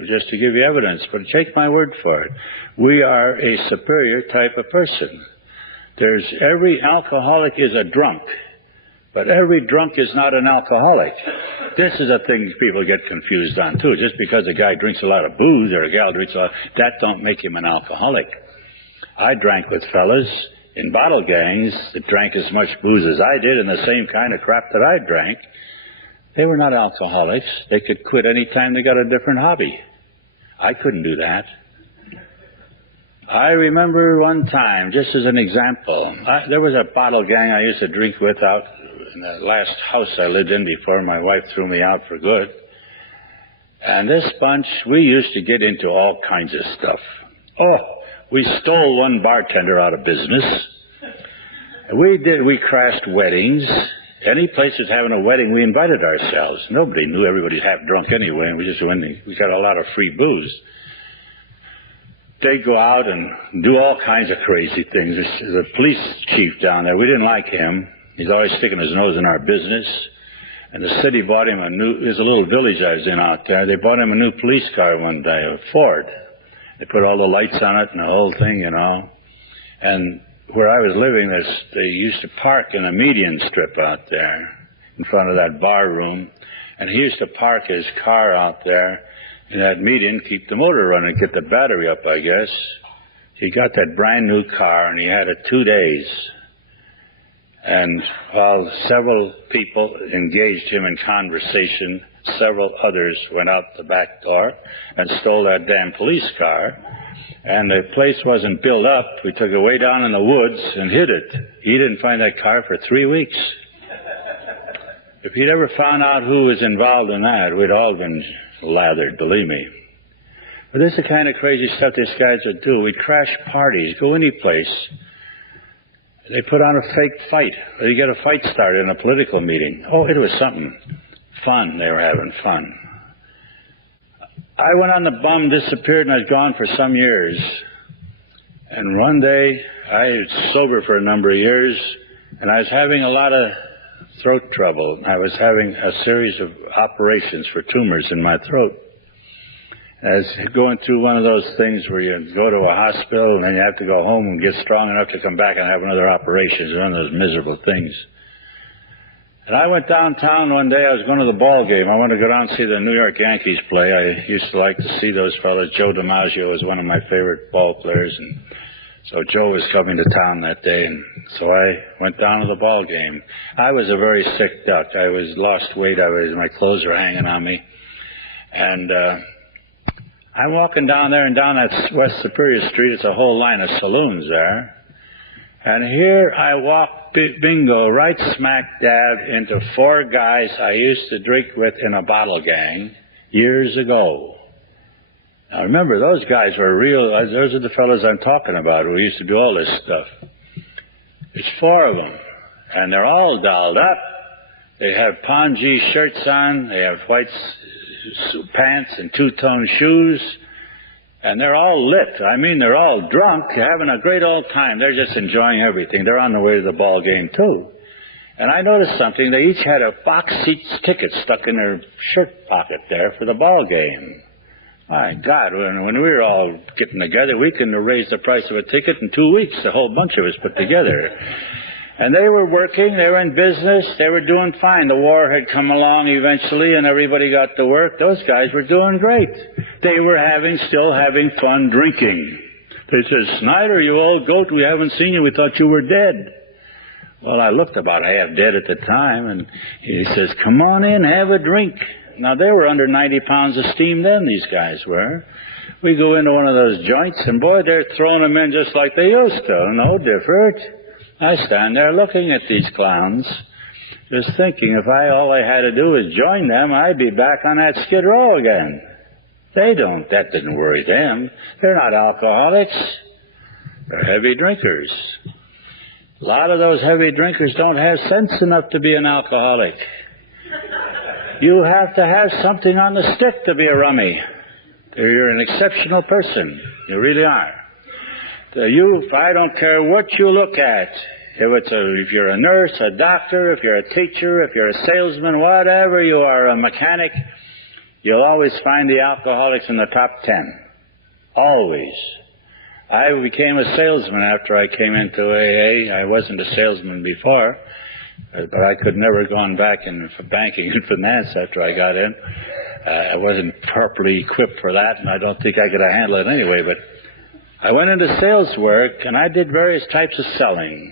just to give you evidence. But take my word for it. We are a superior type of person. Every alcoholic is a drunk, but every drunk is not an alcoholic. This is a thing people get confused on, too. Just because a guy drinks a lot of booze or a gal drinks a lot, that don't make him an alcoholic. I drank with fellas in bottle gangs that drank as much booze as I did and the same kind of crap that I drank. They were not alcoholics. They could quit any time they got a different hobby. I couldn't do that. I remember one time, just as an example, there was a bottle gang I used to drink with out in the last house I lived in before my wife threw me out for good. And this bunch, we used to get into all kinds of stuff. Oh, we stole one bartender out of business. We crashed weddings. Any place that's having a wedding, we invited ourselves. Nobody knew. Everybody's half drunk anyway, and we just went in. We got a lot of free booze. They'd go out and do all kinds of crazy things. There's a police chief down there. We didn't like him. He's always sticking his nose in our business. And the city bought him there's a little village I was in out there. They bought him a new police car one day, a Ford. They put all the lights on it and the whole thing, you know. And where I was living, they used to park in a median strip out there in front of that bar room. And he used to park his car out there in that median, keep the motor running, get the battery up, I guess. He got that brand new car, and he had it 2 days. And while several people engaged him in conversation, several others went out the back door and stole that damn police car. And the place wasn't built up. We took it way down in the woods and hid it. He didn't find that car for 3 weeks. If he'd ever found out who was involved in that, we'd all been lathered, believe me. But this is the kind of crazy stuff these guys would do. We'd crash parties, go any place. They put on a fake fight. They get a fight started in a political meeting. Oh, it was something fun. They were having fun. I went on the bum, disappeared, and I was gone for some years. And one day, I was sober for a number of years, and I was having a lot of throat trouble. I was having a series of operations for tumors in my throat. I was going through one of those things where you go to a hospital and then you have to go home and get strong enough to come back and have another operation. It's one of those miserable things. And I went downtown one day. I was going to the ball game. I wanted to go down and see the New York Yankees play. I used to like to see those fellas. Joe DiMaggio was one of my favorite ball players, and so Joe was coming to town that day, and so I went down to the ball game. I was a very sick duck. I was lost weight. My clothes were hanging on me, and I'm walking down there, and down that West Superior Street, it's a whole line of saloons there. And here I walk, bingo, right smack dab into 4 guys I used to drink with in a bottle gang years ago. Now remember, those guys were real. Those are the fellows I'm talking about who used to do all this stuff. There's 4 of them, and they're all dolled up. They have pongee shirts on. They have white pants and 2-tone shoes, and they're all lit. I mean, they're all drunk, having a great old time. They're just enjoying everything. They're on the way to the ball game too. And I noticed something. They each had a box seat ticket stuck in their shirt pocket there for the ball game. My God, when we were all getting together, we couldn't have raised the price of a ticket in 2 weeks, a whole bunch of us put together. And they were working, they were in business, they were doing fine. The war had come along eventually and everybody got to work. Those guys were doing great. They were still having fun drinking. They said, "Snyder, you old goat, we haven't seen you. We thought you were dead." Well, I looked about half dead at the time, and he says, "Come on in, have a drink." Now, they were under 90 pounds of steam then, these guys were. We go into one of those joints, and boy, they're throwing them in just like they used to. No different. I stand there looking at these clowns, just thinking if all I had to do was join them, I'd be back on that skid row again. That didn't worry them. They're not alcoholics. They're heavy drinkers. A lot of those heavy drinkers don't have sense enough to be an alcoholic. You have to have something on the stick to be a rummy. You're an exceptional person. You really are. I don't care what you look at. If you're a nurse, a doctor, if you're a teacher, if you're a salesman, whatever you are, a mechanic, you'll always find the alcoholics in the top 10. Always. I became a salesman after I came into AA. I wasn't a salesman before, but I could never gone back in banking and finance after I got in. I wasn't properly equipped for that, and I don't think I could handle it anyway, but I went into sales work, and I did various types of selling.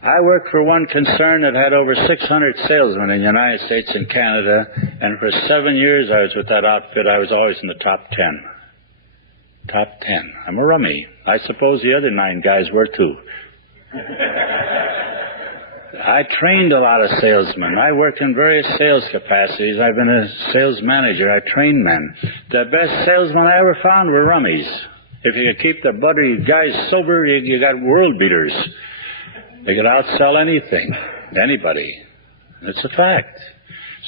I worked for one concern that had over 600 salesmen in the United States and Canada, and for 7 years I was with that outfit. I was always in the top 10. Top 10. I'm a rummy. I suppose the other 9 guys were too. I trained a lot of salesmen. I worked in various sales capacities. I've been a sales manager. I trained men. The best salesmen I ever found were rummies. If you could keep the buttery guys sober, you got world beaters. They could outsell anything, anybody. It's a fact.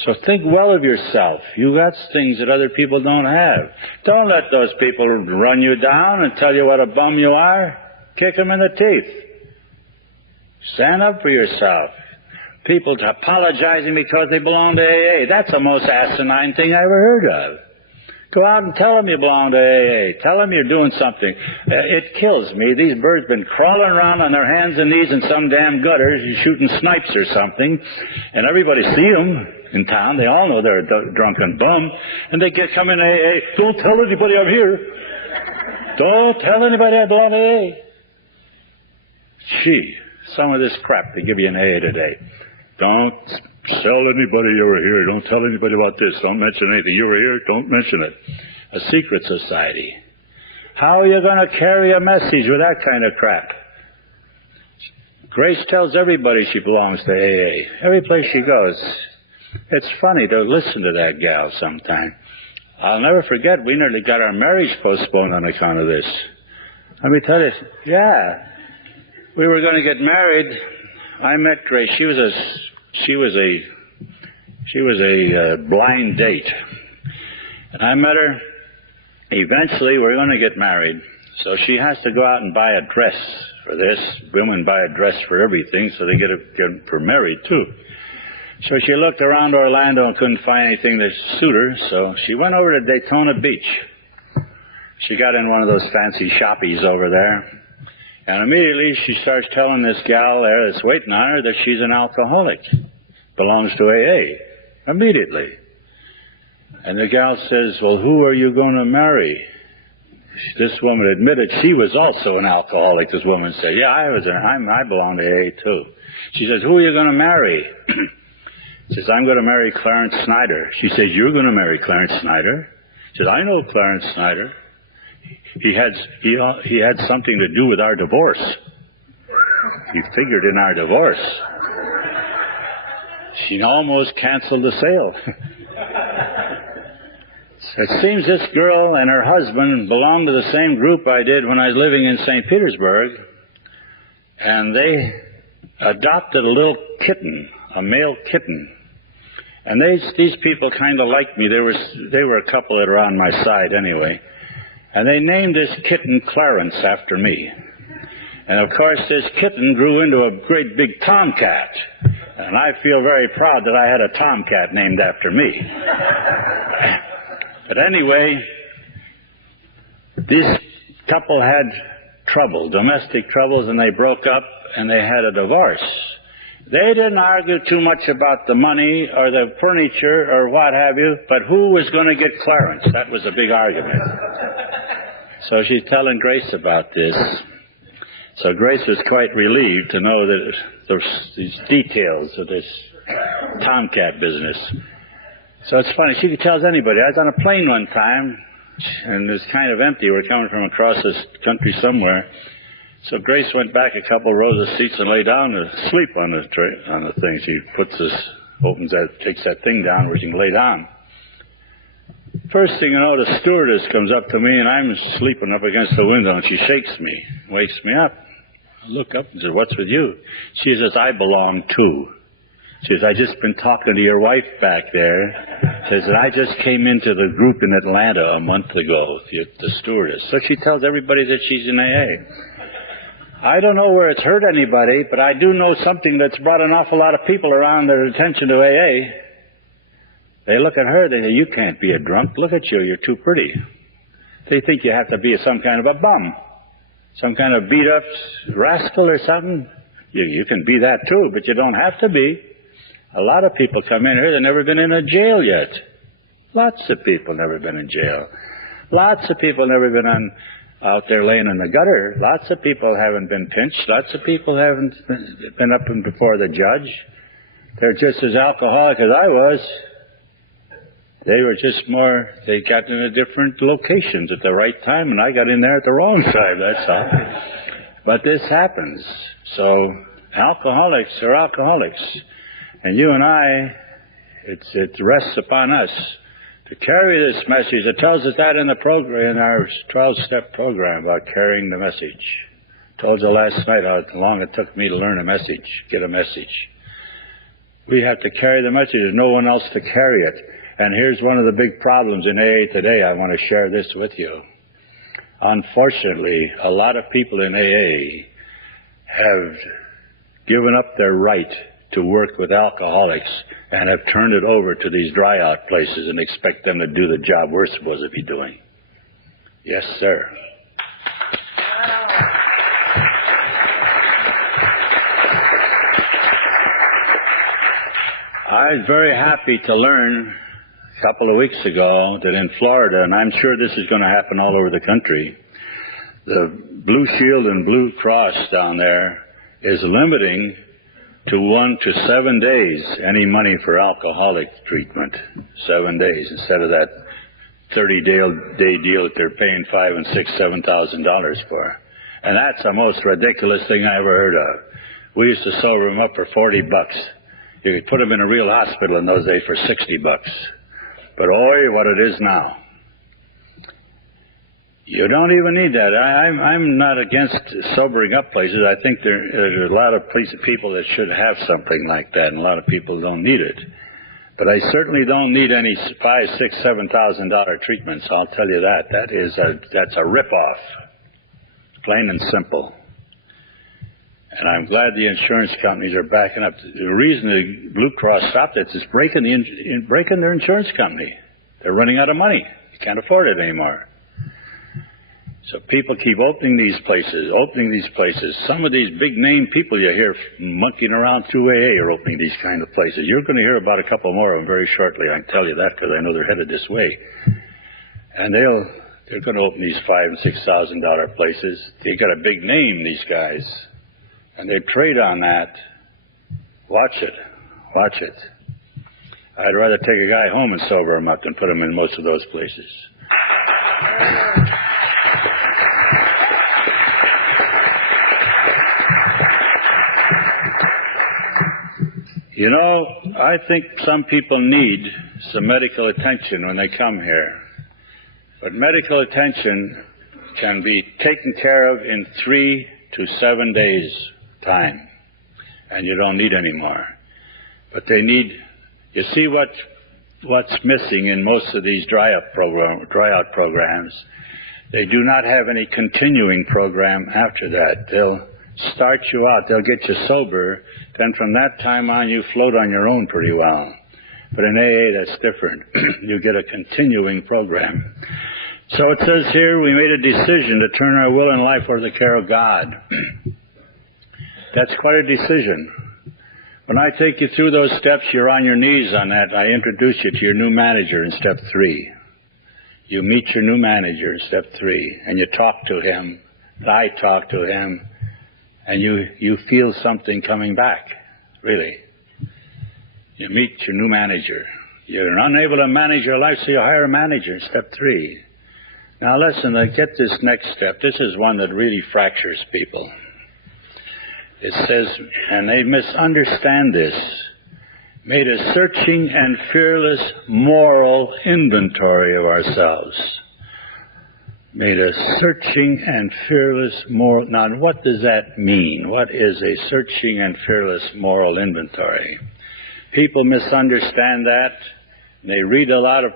So think well of yourself. You got things that other people don't have. Don't let those people run you down and tell you what a bum you are. Kick them in the teeth. Stand up for yourself. People apologizing because they belong to AA. That's the most asinine thing I ever heard of. Go out and tell them you belong to AA. Tell them you're doing something. It kills me. These birds been crawling around on their hands and knees in some damn gutters, shooting snipes or something, and everybody see them in town. They all know they're a drunken bum, and they come in AA. Don't tell anybody I'm here. Don't tell anybody I belong to AA. Gee, some of this crap they give you in AA today. Don't tell anybody you were here. Don't tell anybody about this. Don't mention anything. You were here. Don't mention it. A secret society. How are you going to carry a message with that kind of crap? Grace tells everybody she belongs to AA. Every place she goes. It's funny to listen to that gal sometime. I'll never forget, we nearly got our marriage postponed on account of this. Let me tell you, yeah. We were going to get married. I met Grace. She was a blind date. And I met her. Eventually, we're going to get married. So she has to go out and buy a dress for this. Women buy a dress for everything, so they get for married, too. So she looked around Orlando and couldn't find anything that suit her, so she went over to Daytona Beach. She got in one of those fancy shoppies over there, and immediately she starts telling this gal there that's waiting on her that she's an alcoholic, belongs to AA, immediately. And the gal says, well, who are you going to marry? This woman admitted she was also an alcoholic. This woman said, yeah, I belong to AA too. She says, who are you going to marry? She says, I'm going to marry Clarence Snyder. She says, you're going to marry Clarence Snyder? She says, I know Clarence Snyder. He had something to do with our divorce. He figured in our divorce. She almost canceled the sale. It seems this girl and her husband belonged to the same group I did when I was living in St. Petersburg, and they adopted a little kitten, a male kitten. And these people kind of liked me. They were a couple that are on my side anyway. And they named this kitten Clarence after me. And of course this kitten grew into a great big tomcat. And I feel very proud that I had a tomcat named after me. But anyway, this couple had trouble, domestic troubles, and they broke up and they had a divorce. They didn't argue too much about the money or the furniture or what have you, but who was going to get Clarence? That was a big argument. So she's telling Grace about this. So Grace was quite relieved to know that these details of this tomcat business. So it's funny, she tells anybody. I was on a plane one time, and it was kind of empty. We're coming from across this country somewhere. So Grace went back a couple rows of seats and lay down to sleep on the thing. She takes that thing down where she can lay down. First thing you know, the stewardess comes up to me, and I'm sleeping up against the window, and she shakes me, wakes me up. I look up and says, what's with you? She says, I belong too. She says, I just been talking to your wife back there. She says, I just came into the group in Atlanta a month ago, the stewardess. So she tells everybody that she's in AA. I don't know where it's hurt anybody, but I do know something that's brought an awful lot of people around their attention to AA. They look at her, they say, you can't be a drunk. Look at you, you're too pretty. They think you have to be some kind of a bum, some kind of beat-up rascal or something. You can be that too, but you don't have to be. A lot of people come in here, they've never been in a jail yet. Lots of people never been in jail. Lots of people never been out there laying in the gutter. Lots of people haven't been pinched. Lots of people haven't been up and before the judge. They're just as alcoholic as I was. They were just more, they got into different locations at the right time, and I got in there at the wrong time, that's all. But this happens. So alcoholics are alcoholics. And you and I, it rests upon us to carry this message. It tells us that in the program, in our 12-step program about carrying the message. I told you last night how long it took me to learn a message, get a message. We have to carry the message. There's no one else to carry it. And here's one of the big problems in AA today. I want to share this with you. Unfortunately, a lot of people in AA have given up their right to work with alcoholics and have turned it over to these dry-out places and expect them to do the job we're supposed to be doing. Yes, sir. I was very happy to learn a couple of weeks ago that in Florida, and I'm sure this is going to happen all over the country, the Blue Shield and Blue Cross down there is limiting to 1 to 7 days any money for alcoholic treatment. 7 days instead of that 30-day deal that they're paying $5,000 and $6,000, $7,000 for. And that's the most ridiculous thing I ever heard of. We used to sober them up for $40. You could put them in a real hospital in those days for $60. But oi, what it is now. You don't even need that. I'm not against sobering up places. I think there's a lot of people that should have something like that, and a lot of people don't need it. But I certainly don't need any $5,000, $6,000, $7,000 treatments. I'll tell you that. That's a rip-off, plain and simple. And I'm glad the insurance companies are backing up. The reason the Blue Cross stopped it is breaking their insurance company. They're running out of money. You can't afford it anymore. So people keep opening these places. Some of these big-name people you hear monkeying around through AA are opening these kind of places. You're going to hear about a couple more of them very shortly. I can tell you that because I know they're headed this way. And they're going to open these $5,000 and $6,000 places. They got a big name, these guys, and they trade on that. Watch it. I'd rather take a guy home and sober him up than put him in most of those places. You know, I think some people need some medical attention when they come here. But medical attention can be taken care of in 3 to 7 days' time. And you don't need any more. But they need, you see what's missing in most of these dry out programs? They do not have any continuing program after that. They'll start you out, they'll get you sober, then from that time on you float on your own pretty well. But in AA that's different. You get a continuing program. So it says here, we made a decision to turn our will and life over to the care of God. That's quite a decision. When I take you through those steps, you're on your knees on that. I introduce you to your new manager in step 3. You meet your new manager in step 3, and you talk to him. I talk to him. And you feel something coming back, really. You meet your new manager. You're unable to manage your life, so you hire a manager in step 3. Now listen, get this next step. This is one that really fractures people. It says, and they misunderstand this, made a searching and fearless moral inventory of ourselves. Made a searching and fearless moral... Now, what does that mean? What is a searching and fearless moral inventory? People misunderstand that. They read a lot of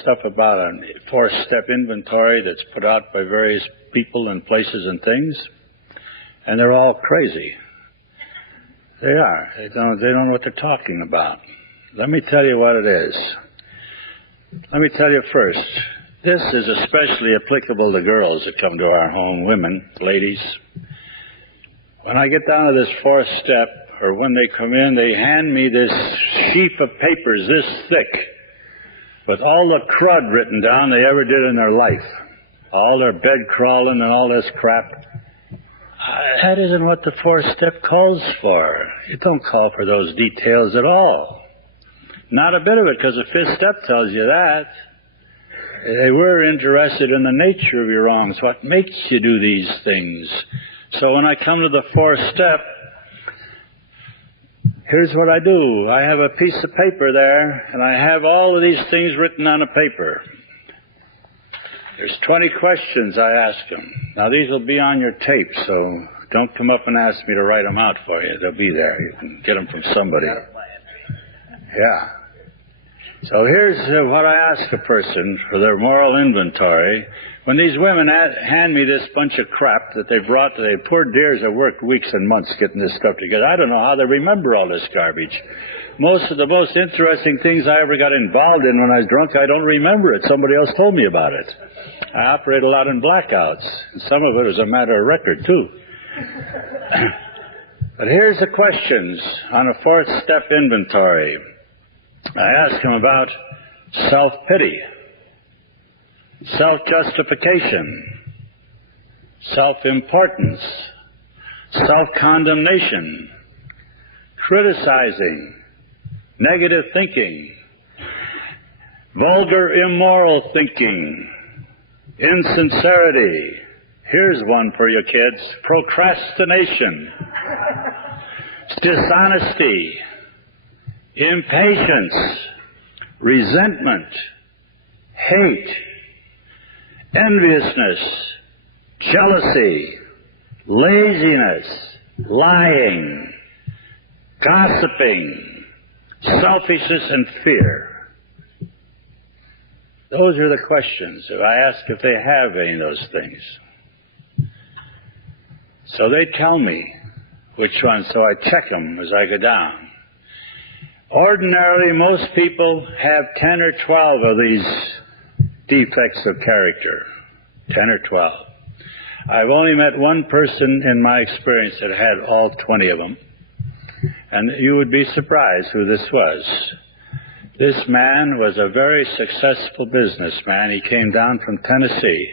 stuff about a 4-step inventory that's put out by various people and places and things, and they're all crazy. They are. They don't know what they're talking about. Let me tell you what it is. Let me tell you first. This is especially applicable to girls that come to our home, women, ladies. When I get down to this 4th step, or when they come in, they hand me this sheaf of papers this thick with all the crud written down they ever did in their life. All their bed crawling and all this crap. That isn't what the 4th step calls for. It don't call for those details at all. Not a bit of it, because the 5th step tells you that. They were interested in the nature of your wrongs, what makes you do these things. So when I come to the 4th step, here's what I do. I have a piece of paper there, and I have all of these things written on a paper. There's 20 questions I ask them. Now, these will be on your tape, so don't come up and ask me to write them out for you. They'll be there. You can get them from somebody. Yeah. So here's what I ask a person for their moral inventory. When these women hand me this bunch of crap that they brought, they poor dears have worked weeks and months getting this stuff together. I don't know how they remember all this garbage. Most of the most interesting things I ever got involved in when I was drunk, I don't remember it. Somebody else told me about it. I operate a lot in blackouts. And some of it was a matter of record, too. But here's the questions on a 4th step inventory. I ask them about self-pity, self-justification, self-importance, self-condemnation, criticizing, negative thinking, vulgar immoral thinking, insincerity. Here's one for you kids. Procrastination, dishonesty, impatience, resentment, hate, enviousness, jealousy, laziness, lying, gossiping, selfishness, and fear. Those are the questions. If I ask if they have any of those things. So they tell me which ones, so I check them as I go down. Ordinarily, most people have 10 or 12 of these defects of character. 10 or 12. I've only met one person in my experience that had all 20 of them. And you would be surprised who this was. This man was a very successful businessman. He came down from Tennessee.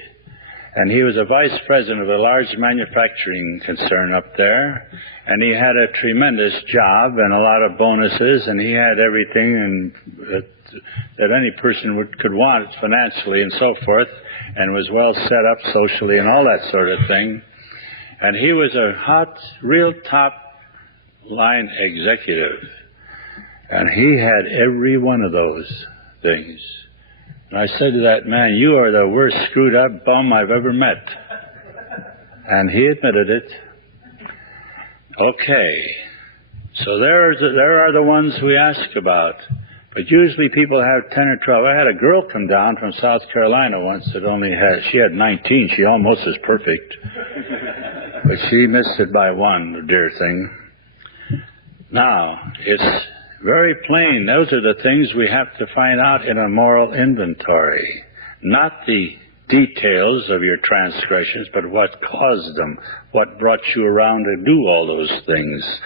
And he was a vice president of a large manufacturing concern up there. And he had a tremendous job and a lot of bonuses. And he had everything that any person could want financially and so forth. And was well set up socially and all that sort of thing. And he was a hot, real top-line executive. And he had every one of those things. And I said to that man, "You are the worst screwed-up bum I've ever met." And he admitted it. Okay. So there are the ones we ask about. But usually people have 10 or 12. I had a girl come down from South Carolina once that she had 19. She almost was perfect. But she missed it by one, the dear thing. Now, it's very plain. Those are the things we have to find out in a moral inventory. Not the details of your transgressions, but what caused them, what brought you around to do all those things.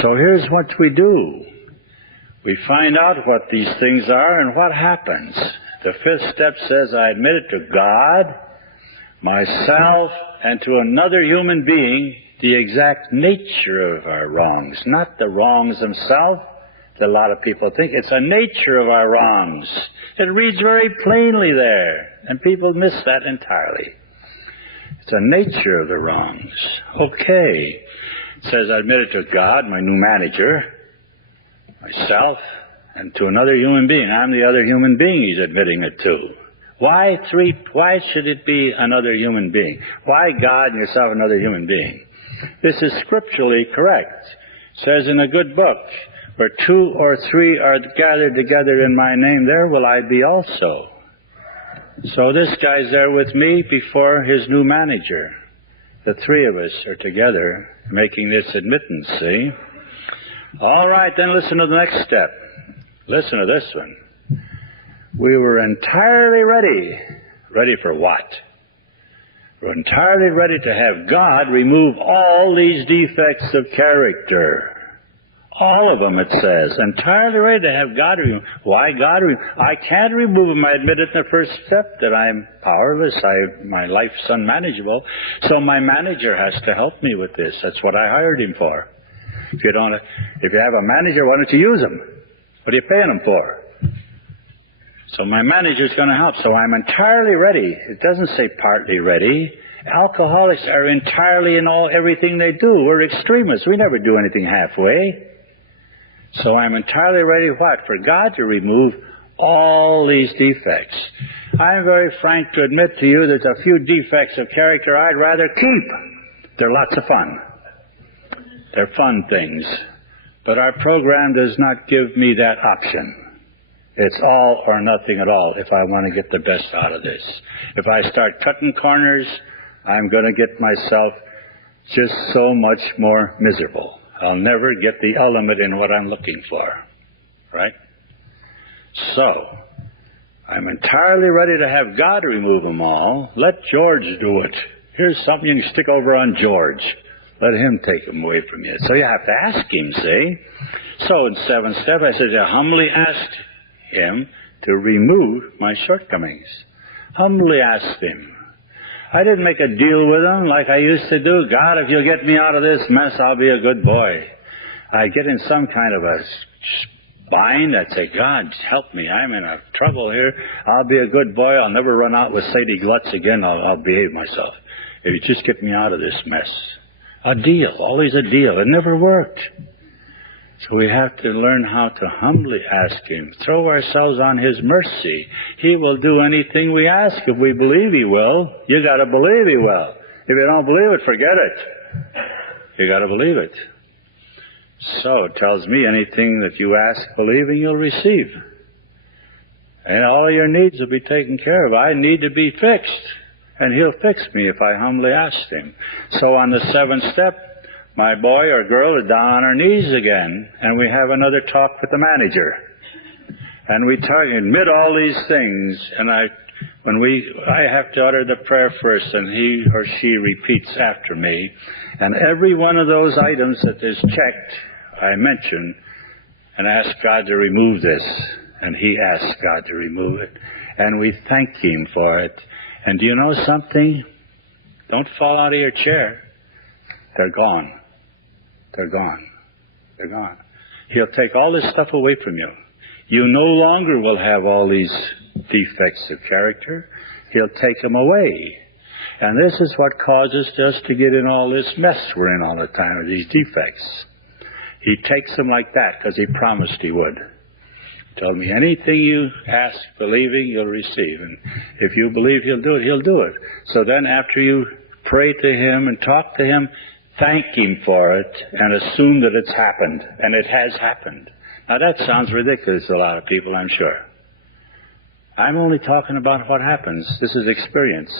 So here's what we do. We find out what these things are and what happens. The fifth step says, I admit it to God, myself, and to another human being, the exact nature of our wrongs, not the wrongs themselves. A lot of people think it's a nature of our wrongs. It reads very plainly there, and people miss that entirely. It's a nature of the wrongs. Okay. It says, I admit it to God, my new manager, myself, and to another human being. I'm the other human being he's admitting it to. Why should it be another human being? Why God and yourself another human being? This is scripturally correct. It says in a good book, where 2 or 3 are gathered together in my name, there will I be also. So this guy's there with me before his new manager. The 3 of us are together making this admittance, see? All right, then listen to the next step. Listen to this one. We were entirely ready. Ready for what? We're entirely ready to have God remove all these defects of character. All of them, it says. Entirely ready to have God remove. Why God remove? I can't remove them. I admit it in the first step that I'm powerless. My life's unmanageable. So my manager has to help me with this. That's what I hired him for. If you have a manager, why don't you use him? What are you paying him for? So my manager's going to help. So I'm entirely ready. It doesn't say partly ready. Alcoholics are entirely in everything they do. We're extremists. We never do anything halfway. So I'm entirely ready, what? For God to remove all these defects. I'm very frank to admit to you there's a few defects of character I'd rather keep. They're lots of fun. They're fun things. But our program does not give me that option. It's all or nothing at all if I want to get the best out of this. If I start cutting corners, I'm going to get myself just so much more miserable. I'll never get the element in what I'm looking for. Right? So, I'm entirely ready to have God remove them all. Let George do it. Here's something you can stick over on George. Let him take them away from you. So you have to ask him, see? So in 7th step, I said, I humbly asked him to remove my shortcomings. Humbly asked him. I didn't make a deal with him like I used to do. God, if you'll get me out of this mess, I'll be a good boy. I get in some kind of a bind. I'd say, God, help me. I'm in a trouble here. I'll be a good boy. I'll never run out with Sadie Glutz again. I'll behave myself. If you just get me out of this mess. A deal. Always a deal. It never worked. So we have to learn how to humbly ask Him. Throw ourselves on His mercy. He will do anything we ask if we believe He will. You got to believe He will. If you don't believe it, forget it. You got to believe it. So it tells me anything that you ask believing, you'll receive. And all your needs will be taken care of. I need to be fixed, and He'll fix me if I humbly ask Him. So on the seventh step, my boy or girl is down on her knees again, and we have another talk with the manager. And we admit all these things, and I have to utter the prayer first, and he or she repeats after me. And every one of those items that is checked, I mention, and ask God to remove this. And He asks God to remove it. And we thank Him for it. And do you know something? Don't fall out of your chair. They're gone. They're gone. They're gone. He'll take all this stuff away from you. You no longer will have all these defects of character. He'll take them away. And this is what causes us to get in all this mess we're in all the time, these defects. He takes them like that because He promised He would. He told me, anything you ask believing, you'll receive. And if you believe He'll do it, He'll do it. So then after you pray to Him and talk to Him, thank Him for it and assume that it's happened. And it has happened. Now that sounds ridiculous to a lot of people, I'm sure. I'm only talking about what happens. This is experience.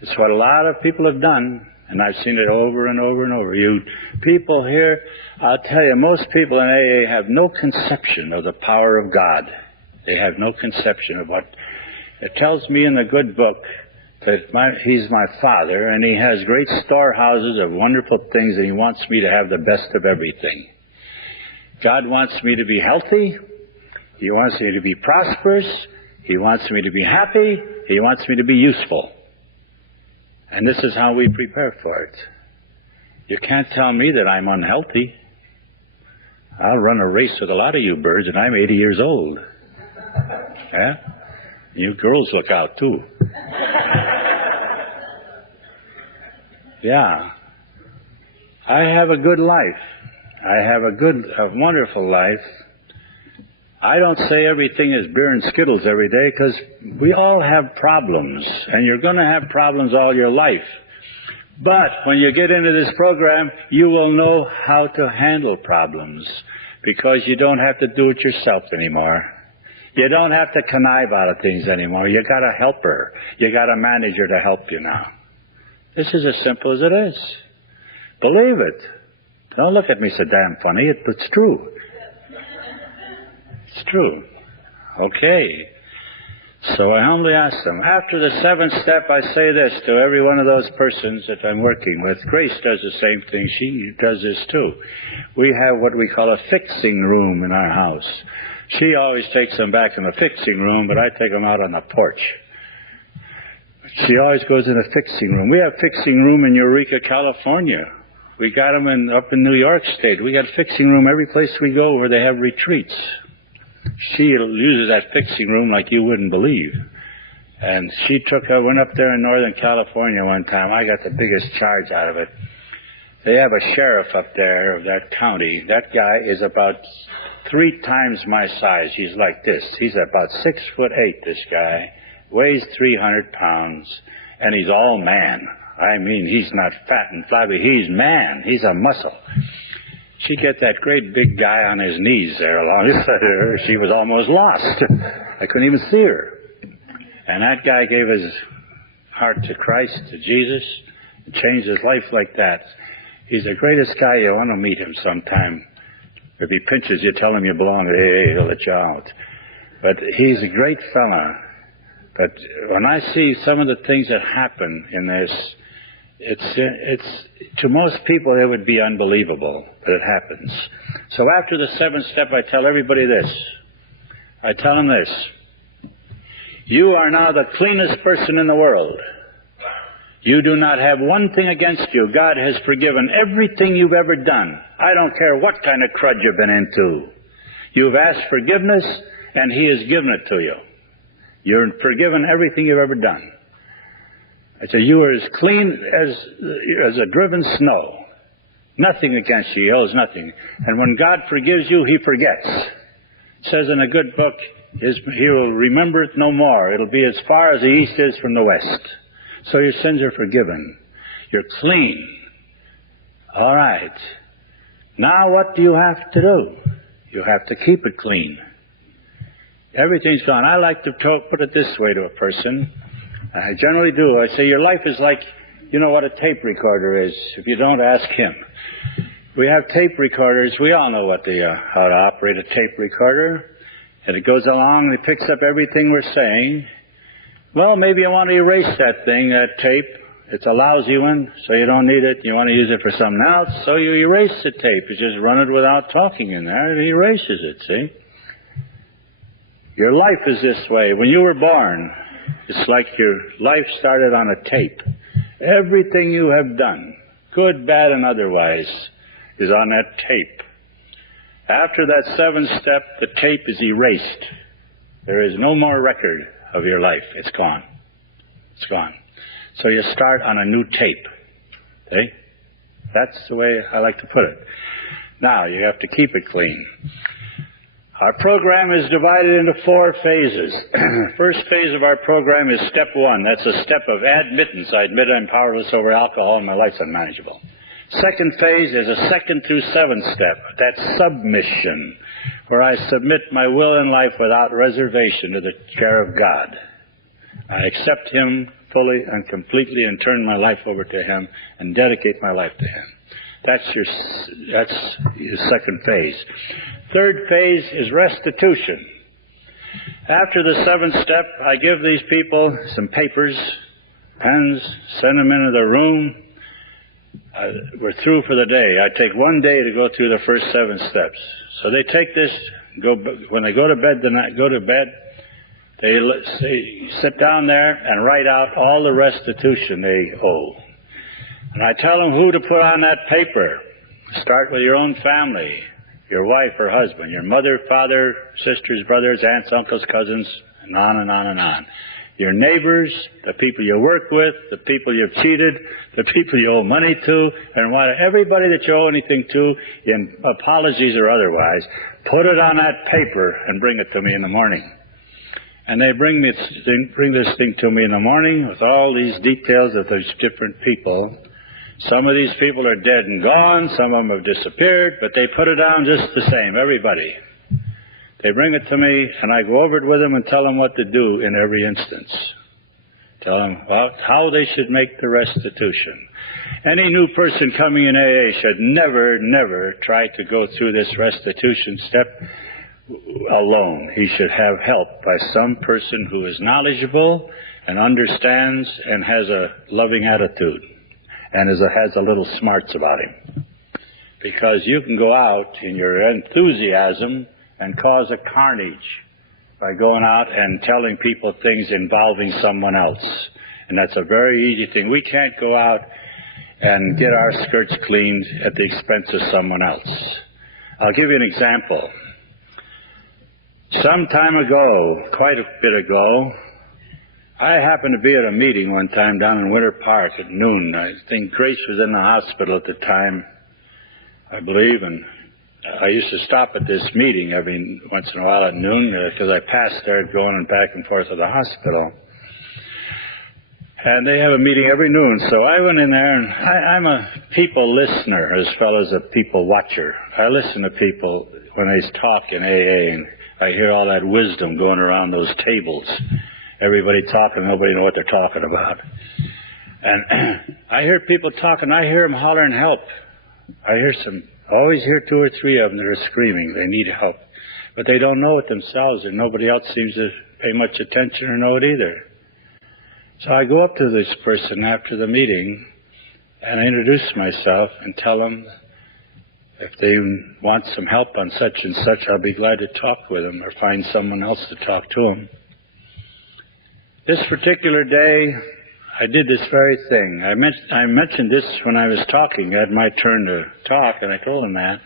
It's what a lot of people have done, and I've seen it over and over and over. You people here, I'll tell you, most people in AA have no conception of the power of God. They have no conception of what... It tells me in the good book that He's my Father, and He has great storehouses of wonderful things, and He wants me to have the best of everything. God wants me to be healthy. He wants me to be prosperous. He wants me to be happy. He wants me to be useful. And this is how we prepare for it. You can't tell me that I'm unhealthy. I'll run a race with a lot of you birds, and I'm 80 years old. Yeah? You girls look out, too. Yeah. I have a good life. I have a wonderful life. I don't say everything is beer and Skittles every day, because we all have problems, and you're going to have problems all your life. But when you get into this program, you will know how to handle problems, because you don't have to do it yourself anymore. You don't have to connive out of things anymore. You got a helper. You got a manager to help you now. This is as simple as it is. Believe it. Don't look at me so damn funny. It's true. It's true. Okay. So I humbly ask them. After the seventh step, I say this to every one of those persons that I'm working with. Grace does the same thing. She does this too. We have what we call a fixing room in our house. She always takes them back in the fixing room, but I take them out on the porch. She always goes in a fixing room. We have fixing room in Eureka, California. We got them up in New York State. We got fixing room every place we go where they have retreats. She uses that fixing room like you wouldn't believe. And I went up there in Northern California one time. I got the biggest charge out of it. They have a sheriff up there of that county. That guy is about 3 times my size. He's like this. He's about 6'8", this guy. Weighs 300 pounds. And he's all man. I mean, he's not fat and flabby. He's man. He's a muscle. She'd get that great big guy on his knees there alongside her. She was almost lost. I couldn't even see her. And that guy gave his heart to Christ, to Jesus, and changed his life like that. He's the greatest guy. You want to meet him sometime. If he pinches you, tell him you belong to AA. He'll let you out. But he's a great fella. But when I see some of the things that happen in this, it's to most people it would be unbelievable, but it happens. So after the seventh step, I tell everybody this. I tell them this. You are now the cleanest person in the world. You do not have one thing against you. God has forgiven everything you've ever done. I don't care what kind of crud you've been into. You've asked forgiveness, and He has given it to you. You're forgiven everything you've ever done. I say, you are as clean as a driven snow. Nothing against you. He owes nothing. And when God forgives you, He forgets. It says in a good book, He will remember it no more. It'll be as far as the east is from the west. So your sins are forgiven. You're clean. All right. Now what do you have to do? You have to keep it clean. Everything's gone. I like to put it this way to a person. I generally do. I say, your life is like, you know what a tape recorder is. If you don't, ask him. We have tape recorders. We all know how to operate a tape recorder. And it goes along and it picks up everything we're saying. Well, maybe you want to erase that thing, that tape. It's a lousy one, so you don't need it. You want to use it for something else, so you erase the tape. You just run it without talking in there. It erases it, see? Your life is this way. When you were born, it's like your life started on a tape. Everything you have done, good, bad, and otherwise, is on that tape. After that seventh step, the tape is erased. There is no more record of your life. It's gone. It's gone. So you start on a new tape. See? That's the way I like to put it. Now, you have to keep it clean. Our program is divided into 4 phases. First phase of our program is step 1. That's a step of admittance. I admit I'm powerless over alcohol and my life's unmanageable. Second phase is a 2nd through 7th step. That's submission, where I submit my will and life without reservation to the care of God. I accept Him fully and completely and turn my life over to Him and dedicate my life to Him. That's your second phase. Third phase is restitution. After the 7th step, I give these people some papers, pens, send them into the room. We're through for the day. I take 1 day to go through the first 7 steps. So they take this, when they go to bed, they sit down there and write out all the restitution they owe. And I tell them who to put on that paper. Start with your own family, your wife or husband, your mother, father, sisters, brothers, aunts, uncles, cousins, and on and on and on. Your neighbors, the people you work with, the people you've cheated, the people you owe money to, and everybody that you owe anything to, in apologies or otherwise, put it on that paper and bring it to me in the morning. And they bring this thing to me in the morning with all these details of those different people. Some of these people are dead and gone. Some of them have disappeared, but they put it down just the same, everybody. They bring it to me, and I go over it with them and tell them what to do in every instance. Tell them how they should make the restitution. Any new person coming in AA should never try to go through this restitution step alone. He should have help by some person who is knowledgeable and understands and has a loving attitude and has a little smarts about him. Because you can go out in your enthusiasm and cause a carnage by going out and telling people things involving someone else. And that's a very easy thing. We can't go out and get our skirts cleaned at the expense of someone else. I'll give you an example. Some time ago, quite a bit ago, I happened to be at a meeting one time down in Winter Park at noon. I think Grace was in the hospital at the time, I believe, and I used to stop at this meeting every once in a while at noon because I passed there going and back and forth to the hospital. And they have a meeting every noon, so I went in there, and I'm a people listener as well as a people watcher. I listen to people when they talk in AA, and I hear all that wisdom going around those tables. Everybody talking, nobody knows what they're talking about. And I hear people talking, I hear them hollering help. I always hear 2 or 3 of them that are screaming. They need help. But they don't know it themselves, and nobody else seems to pay much attention or know it either. So I go up to this person after the meeting, and I introduce myself and tell them if they want some help on such and such, I'll be glad to talk with them or find someone else to talk to them. This particular day, I did this very thing. I mentioned this when I was talking. I had my turn to talk, and I told them that.